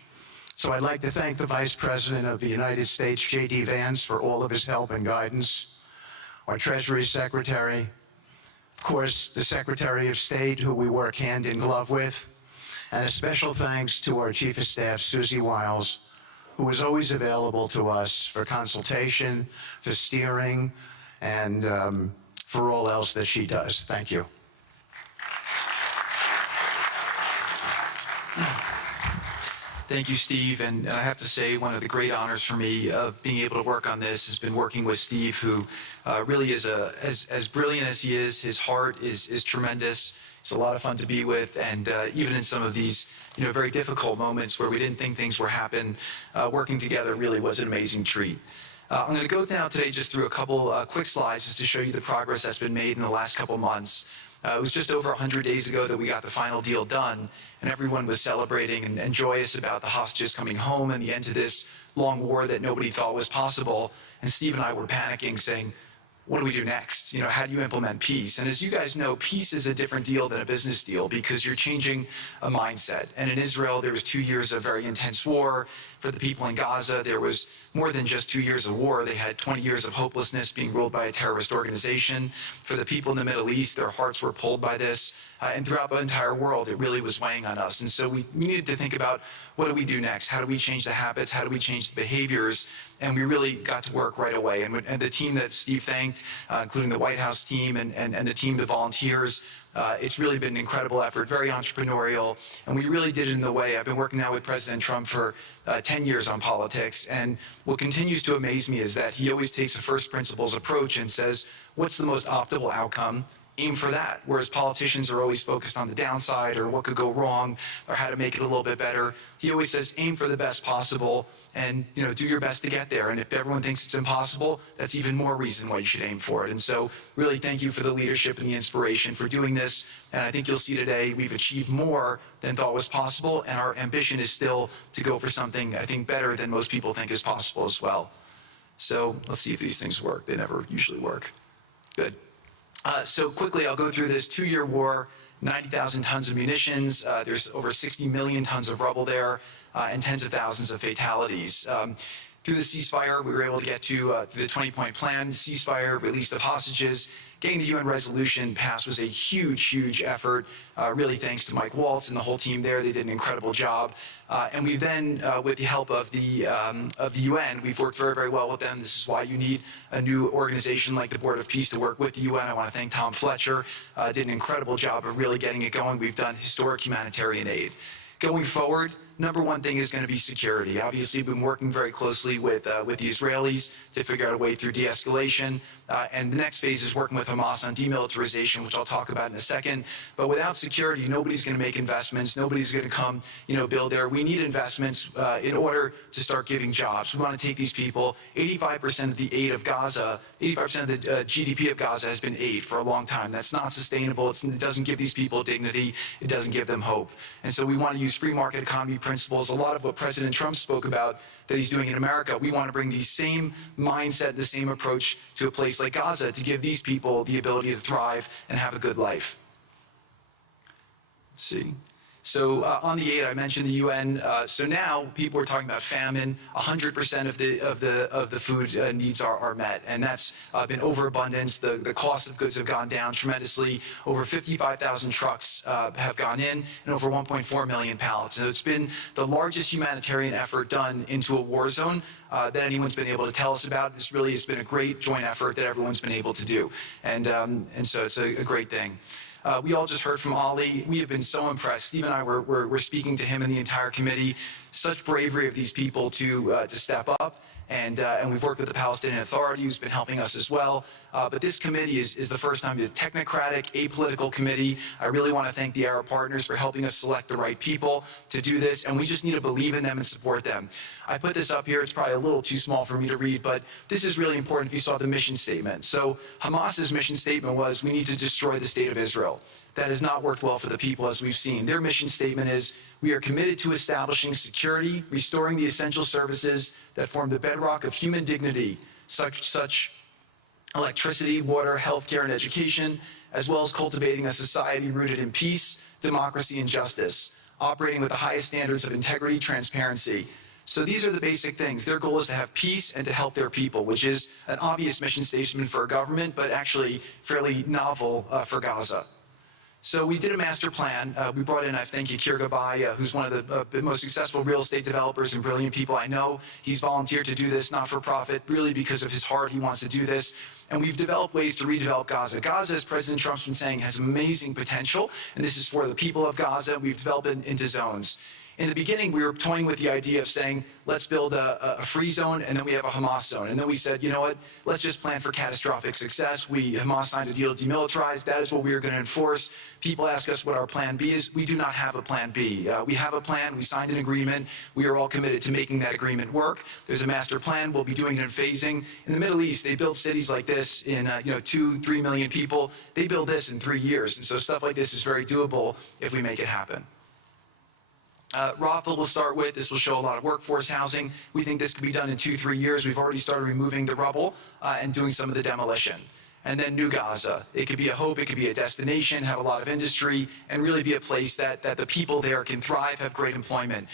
So I'd like to thank the Vice President of the United States, J.D. Vance, for all of his help and guidance, our Treasury Secretary, of course, the Secretary of State, who we work hand in glove with, and a special thanks to our Chief of Staff, Susie Wiles, who is always available to us for consultation, for steering, and for all else that she does. Thank you. Thank you, Steve. And I have to say, one of the great honors for me of being able to work on this has been working with Steve, who really is as brilliant as he is. His heart is tremendous. He's a lot of fun to be with. And even in some of these, very difficult moments where we didn't think things were happening, working together really was an amazing treat. I'm going to go now today just through a couple quick slides just to show you the progress that's been made in the last couple months. It was just over 100 days ago that we got the final deal done, and everyone was celebrating and joyous about the hostages coming home and the end to this long war that nobody thought was possible. And Steve and I were panicking, saying, what do we do next? How do you implement peace? And as you guys know, peace is a different deal than a business deal because you're changing a mindset. And in Israel, there was 2 years of very intense war. For the people in Gaza, there was more than just 2 years of war. They had 20 years of hopelessness being ruled by a terrorist organization. For the people in the Middle East, their hearts were pulled by this. And throughout the entire world, it really was weighing on us. And so we needed to think about, what do we do next? How do we change the habits? How do we change the behaviors? And we really got to work right away. And the team that Steve thanked, including the White House team and the team, the volunteers, it's really been an incredible effort, very entrepreneurial. And we really did it in the way. I've been working now with President Trump for 10 years on politics. And what continues to amaze me is that he always takes a first principles approach and says, what's the most optimal outcome? Aim for that. Whereas politicians are always focused on the downside or what could go wrong or how to make it a little bit better. He always says, aim for the best possible and do your best to get there. And if everyone thinks it's impossible, that's even more reason why you should aim for it. And so really thank you for the leadership and the inspiration for doing this. And I think you'll see today we've achieved more than thought was possible. And our ambition is still to go for something, I think, better than most people think is possible as well. So let's see if these things work. They never usually work. Good. So quickly, I'll go through this 2-year war, 90,000 tons of munitions, there's over 60 million tons of rubble there, and tens of thousands of fatalities. Through the ceasefire, we were able to get to the 20-point plan, ceasefire, release of hostages. Getting the UN resolution passed was a huge, huge effort, really thanks to Mike Waltz and the whole team there. They did an incredible job. And we then, with the help of the UN, we've worked very, very well with them. This is why you need a new organization like the Board of Peace to work with the UN. I want to thank Tom Fletcher, did an incredible job of really getting it going. We've done historic humanitarian aid. Going forward, number one thing is going to be security. Obviously, we've been working very closely with the Israelis to figure out a way through de-escalation. And the next phase is working with Hamas on demilitarization, which I'll talk about in a second. But without security, nobody's going to make investments. Nobody's going to come, build there. We need investments in order to start giving jobs. We want to take these people. 85% of the aid of Gaza, 85% of the GDP of Gaza has been aid for a long time. That's not sustainable. It doesn't give these people dignity. It doesn't give them hope. And so we want to use free market economy principles. A lot of what President Trump spoke about that he's doing in America, we want to bring the same mindset, the same approach to a place like Gaza to give these people the ability to thrive and have a good life. Let's see. So on the aid, I mentioned the UN. So now people are talking about famine. 100% of the food needs are met, and that's been overabundance. The cost of goods have gone down tremendously. Over 55,000 trucks have gone in, and over 1.4 million pallets. And it's been the largest humanitarian effort done into a war zone that anyone's been able to tell us about. This really has been a great joint effort that everyone's been able to do, and so it's a great thing. We all just heard from Ali. We have been so impressed. Steve and I were speaking to him and the entire committee. Such bravery of these people to step up. And we've worked with the Palestinian Authority, who's been helping us as well. But this committee is the first time it's a technocratic, apolitical committee. I really want to thank the Arab partners for helping us select the right people to do this, and we just need to believe in them and support them. I put this up here. It's probably a little too small for me to read, but this is really important if you saw the mission statement. So Hamas's mission statement was, we need to destroy the state of Israel. That has not worked well for the people, as we've seen. Their mission statement is, we are committed to establishing security, restoring the essential services that form the bedrock of human dignity, such electricity, water, healthcare, and education, as well as cultivating a society rooted in peace, democracy, and justice, operating with the highest standards of integrity, transparency. So these are the basic things. Their goal is to have peace and to help their people, which is an obvious mission statement for a government, but actually fairly novel for Gaza. So we did a master plan. We brought in, I think, Yakir Gabay, who's one of the most successful real estate developers and brilliant people I know. He's volunteered to do this, not for profit, really because of his heart. He wants to do this. And we've developed ways to redevelop Gaza. Gaza, as President Trump's been saying, has amazing potential, and this is for the people of Gaza. We've developed it into zones. In the beginning, we were toying with the idea of saying, let's build a free zone, and then we have a Hamas zone. And then we said, you know what, let's just plan for catastrophic success. Hamas signed a deal to demilitarize. That is what we are going to enforce. People ask us what our plan B is. We do not have a plan B. We have a plan. We signed an agreement. We are all committed to making that agreement work. There's a master plan. We'll be doing it in phasing. In the Middle East, they build cities like this in 2-3 million people. They build this in 3 years. And so stuff like this is very doable if we make it happen. Rothel will start with. This will show a lot of workforce housing. We think this could be done in 2-3 years. We've already started removing the rubble and doing some of the demolition. And then New Gaza. It could be a hope, it could be a destination, have a lot of industry, and really be a place that the people there can thrive, have great employment.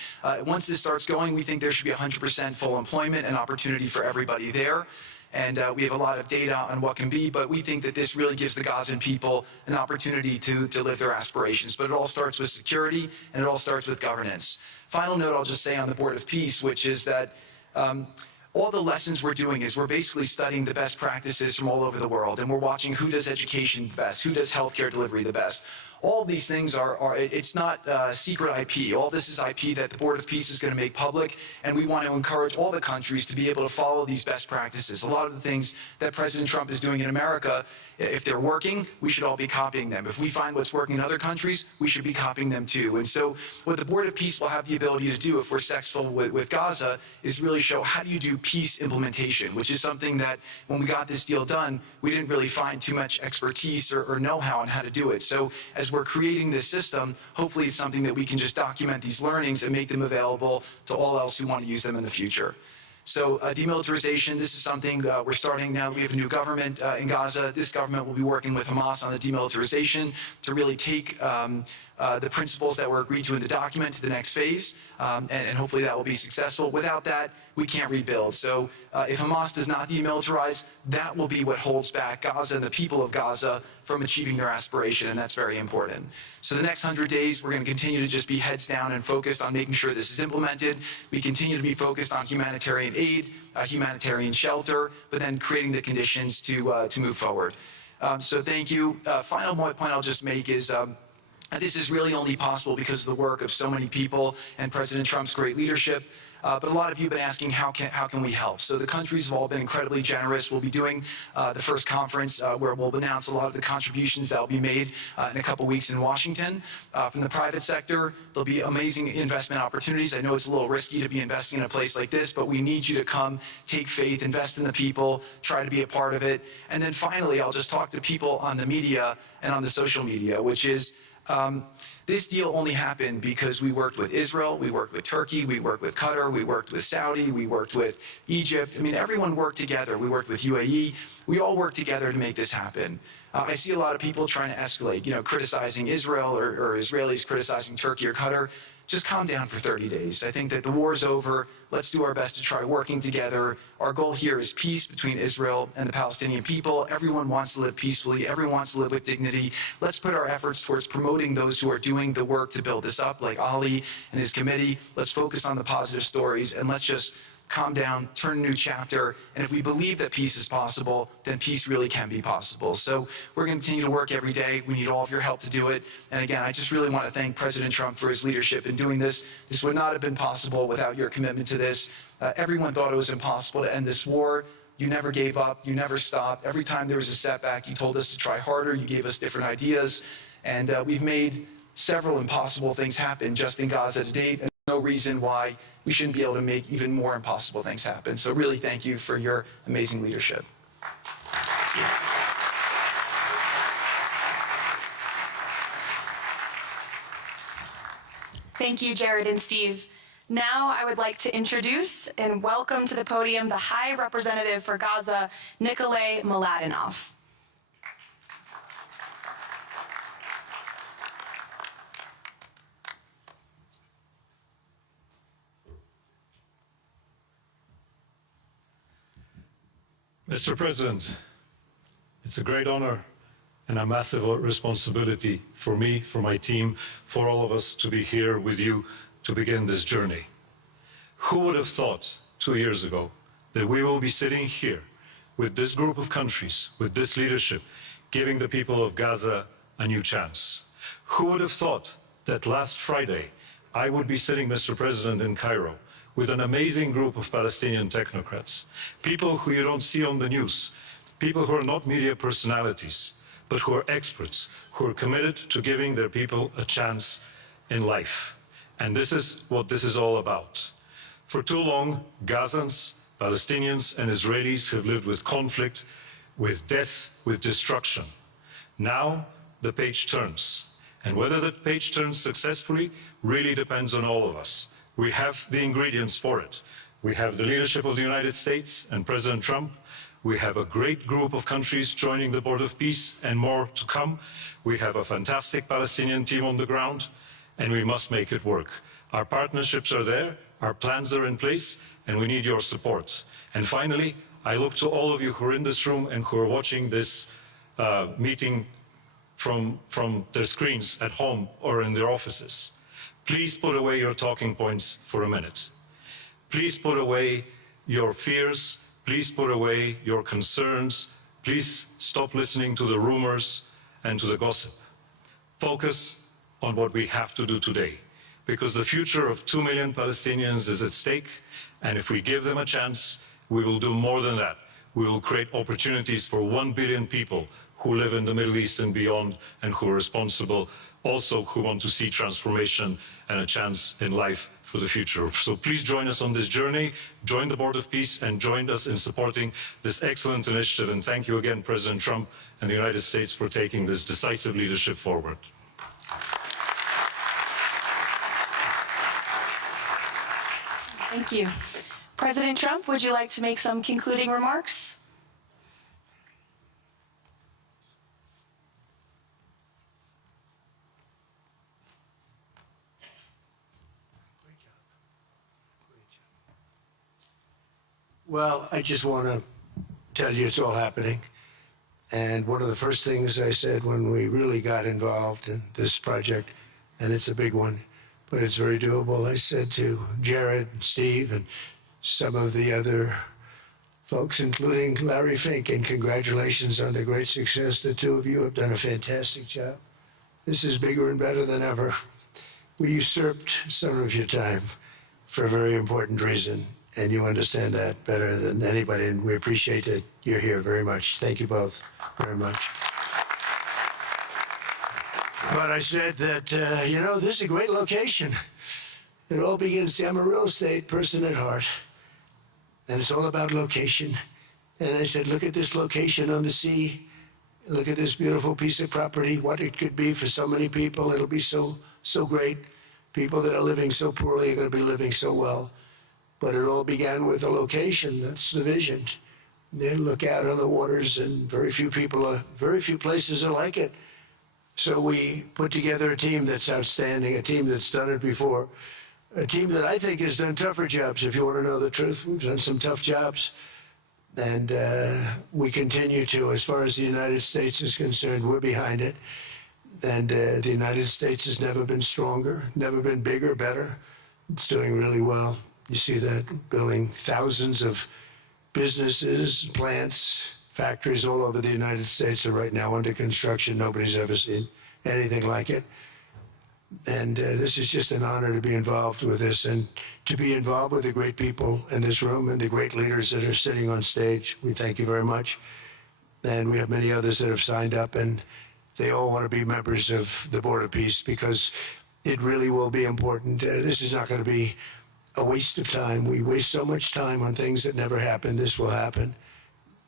Once this starts going, we think there should be 100% full employment and opportunity for everybody there. And we have a lot of data on what can be, but we think that this really gives the Gazan people an opportunity to live their aspirations. But it all starts with security, and it all starts with governance. Final note I'll just say on the Board of Peace, which is that all the lessons we're doing is we're basically studying the best practices from all over the world, and we're watching who does education the best, who does healthcare delivery the best. All of these things it's not secret IP. All this is IP that the Board of Peace is going to make public, and we want to encourage all the countries to be able to follow these best practices. A lot of the things that President Trump is doing in America, if they're working, we should all be copying them. If we find what's working in other countries, we should be copying them too. And so what the Board of Peace will have the ability to do if we're successful with Gaza is really show how do you do peace implementation, which is something that when we got this deal done, we didn't really find too much expertise or know-how on how to do it. So as we're creating this system, hopefully it's something that we can just document these learnings and make them available to all else who want to use them in the future. So demilitarization, this is something we're starting now. We have a new government in Gaza. This government will be working with Hamas on the demilitarization to really take the principles that were agreed to in the document to the next phase, and hopefully that will be successful. Without that, we can't rebuild. So if Hamas does not demilitarize, that will be what holds back Gaza and the people of Gaza from achieving their aspiration, and that's very important. So the next 100 days, we're going to continue to just be heads down and focused on making sure this is implemented. We continue to be focused on humanitarian aid, humanitarian shelter, but then creating the conditions to move forward. So thank you. Final point I'll just make is this is really only possible because of the work of so many people and President Trump's great leadership. But a lot of you have been asking, how can we help? So the countries have all been incredibly generous. We'll be doing the first conference where we'll announce a lot of the contributions that will be made in a couple weeks in Washington. From the private sector, there'll be amazing investment opportunities. I know it's a little risky to be investing in a place like this, but we need you to come, take faith, invest in the people, try to be a part of it. And then finally, I'll just talk to people on the media and on the social media, which is, this deal only happened because we worked with Israel, we worked with Turkey, we worked with Qatar, we worked with Saudi, we worked with Egypt. I mean, everyone worked together. We worked with UAE. We all worked together to make this happen. I see a lot of people trying to escalate, criticizing Israel or Israelis criticizing Turkey or Qatar. Just calm down for 30 days. I think that the war is over. Let's do our best to try working together. Our goal here is peace between Israel and the Palestinian people. Everyone wants to live peacefully. Everyone wants to live with dignity. Let's put our efforts towards promoting those who are doing the work to build this up, like Ali and his committee. Let's focus on the positive stories, and let's just calm down, turn a new chapter, and if we believe that peace is possible, then peace really can be possible. So we're going to continue to work every day. We need all of your help to do it. And again, I just really want to thank President Trump for his leadership in doing this. This would not have been possible without your commitment to this. Everyone thought it was impossible to end this war. You never gave up. You never stopped. Every time there was a setback, you told us to try harder. You gave us different ideas. And we've made several impossible things happen just in Gaza to date. And no reason why we shouldn't be able to make even more impossible things happen. So really thank you for your amazing leadership. Thank you, Jared and Steve. Now I would like to introduce and welcome to the podium the High Representative for Gaza, Nickolay Mladenov. Mr. President, it's a great honor and a massive responsibility for me, for my team, for all of us to be here with you to begin this journey. Who would have thought 2 years ago that we will be sitting here with this group of countries, with this leadership, giving the people of Gaza a new chance? Who would have thought that last Friday I would be sitting, Mr. President, in Cairo with an amazing group of Palestinian technocrats, people who you don't see on the news, people who are not media personalities, but who are experts, who are committed to giving their people a chance in life. And this is what this is all about. For too long, Gazans, Palestinians, and Israelis have lived with conflict, with death, with destruction. Now, the page turns. And whether the page turns successfully really depends on all of us. We have the ingredients for it. We have the leadership of the United States and President Trump. We have a great group of countries joining the Board of Peace and more to come. We have a fantastic Palestinian team on the ground, and we must make it work. Our partnerships are there, our plans are in place, and we need your support. And finally, I look to all of you who are in this room and who are watching this meeting from their screens at home or in their offices. Please put away your talking points for a minute. Please put away your fears. Please put away your concerns. Please stop listening to the rumors and to the gossip. Focus on what we have to do today, because the future of 2 million Palestinians is at stake, and if we give them a chance, we will do more than that. We will create opportunities for 1 billion people who live in the Middle East and beyond, and who are responsible, also who want to see transformation and a chance in life for the future. So please join us on this journey, join the Board of Peace, and join us in supporting this excellent initiative. And thank you again, President Trump and the United States, for taking this decisive leadership forward. Thank you. President Trump, would you like to make some concluding remarks? Well, I just want to tell you it's all happening. And one of the first things I said when we really got involved in this project, and it's a big one, but it's very doable, I said to Jared and Steve and some of the other folks, including Larry Fink, and congratulations on the great success. The two of you have done a fantastic job. This is bigger and better than ever. We usurped some of your time for a very important reason, and you understand that better than anybody, and we appreciate that you're here very much. Thank you both very much. But I said that, this is a great location. It all begins, see, I'm a real estate person at heart, and it's all about location. And I said, look at this location on the sea. Look at this beautiful piece of property, what it could be for so many people. It'll be so great. People that are living so poorly are going to be living so well. But it all began with a location. That's the vision. They look out on the waters, and very few places are like it. So we put together a team that's outstanding, a team that's done it before, a team that I think has done tougher jobs. If you want to know the truth, we've done some tough jobs. And we continue to, as far as the United States is concerned, we're behind it. And the United States has never been stronger, never been bigger, better. It's doing really well. You see that, building thousands of businesses, plants, factories all over the United States are right now under construction. Nobody's ever seen anything like it. And this is just an honor to be involved with this and to be involved with the great people in this room and the great leaders that are sitting on stage. We thank you very much. And we have many others that have signed up, and they all want to be members of the Board of Peace because it really will be important. This is not going to be a waste of time. We waste so much time on things that never happen. This will happen,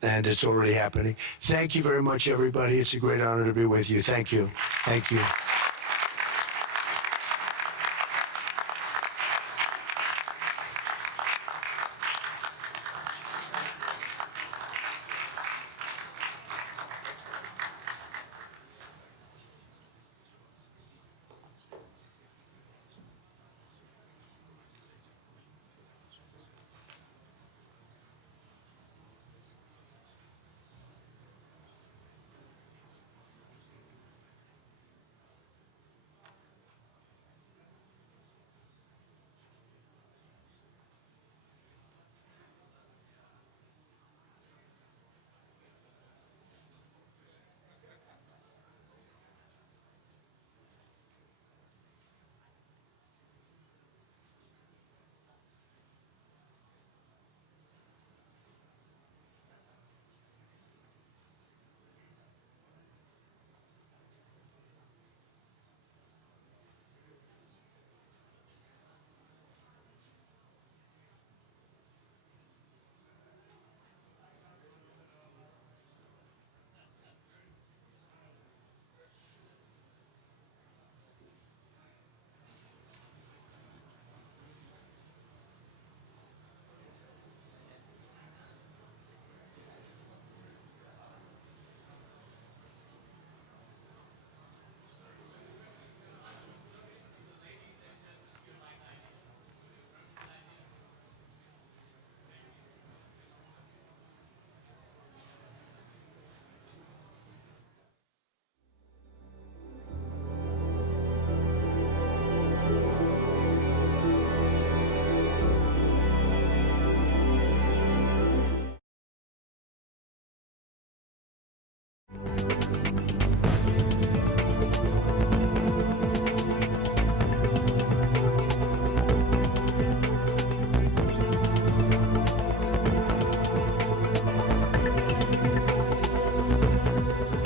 and it's already happening. Thank you very much, everybody. It's a great honor to be with you. Thank you. Thank you.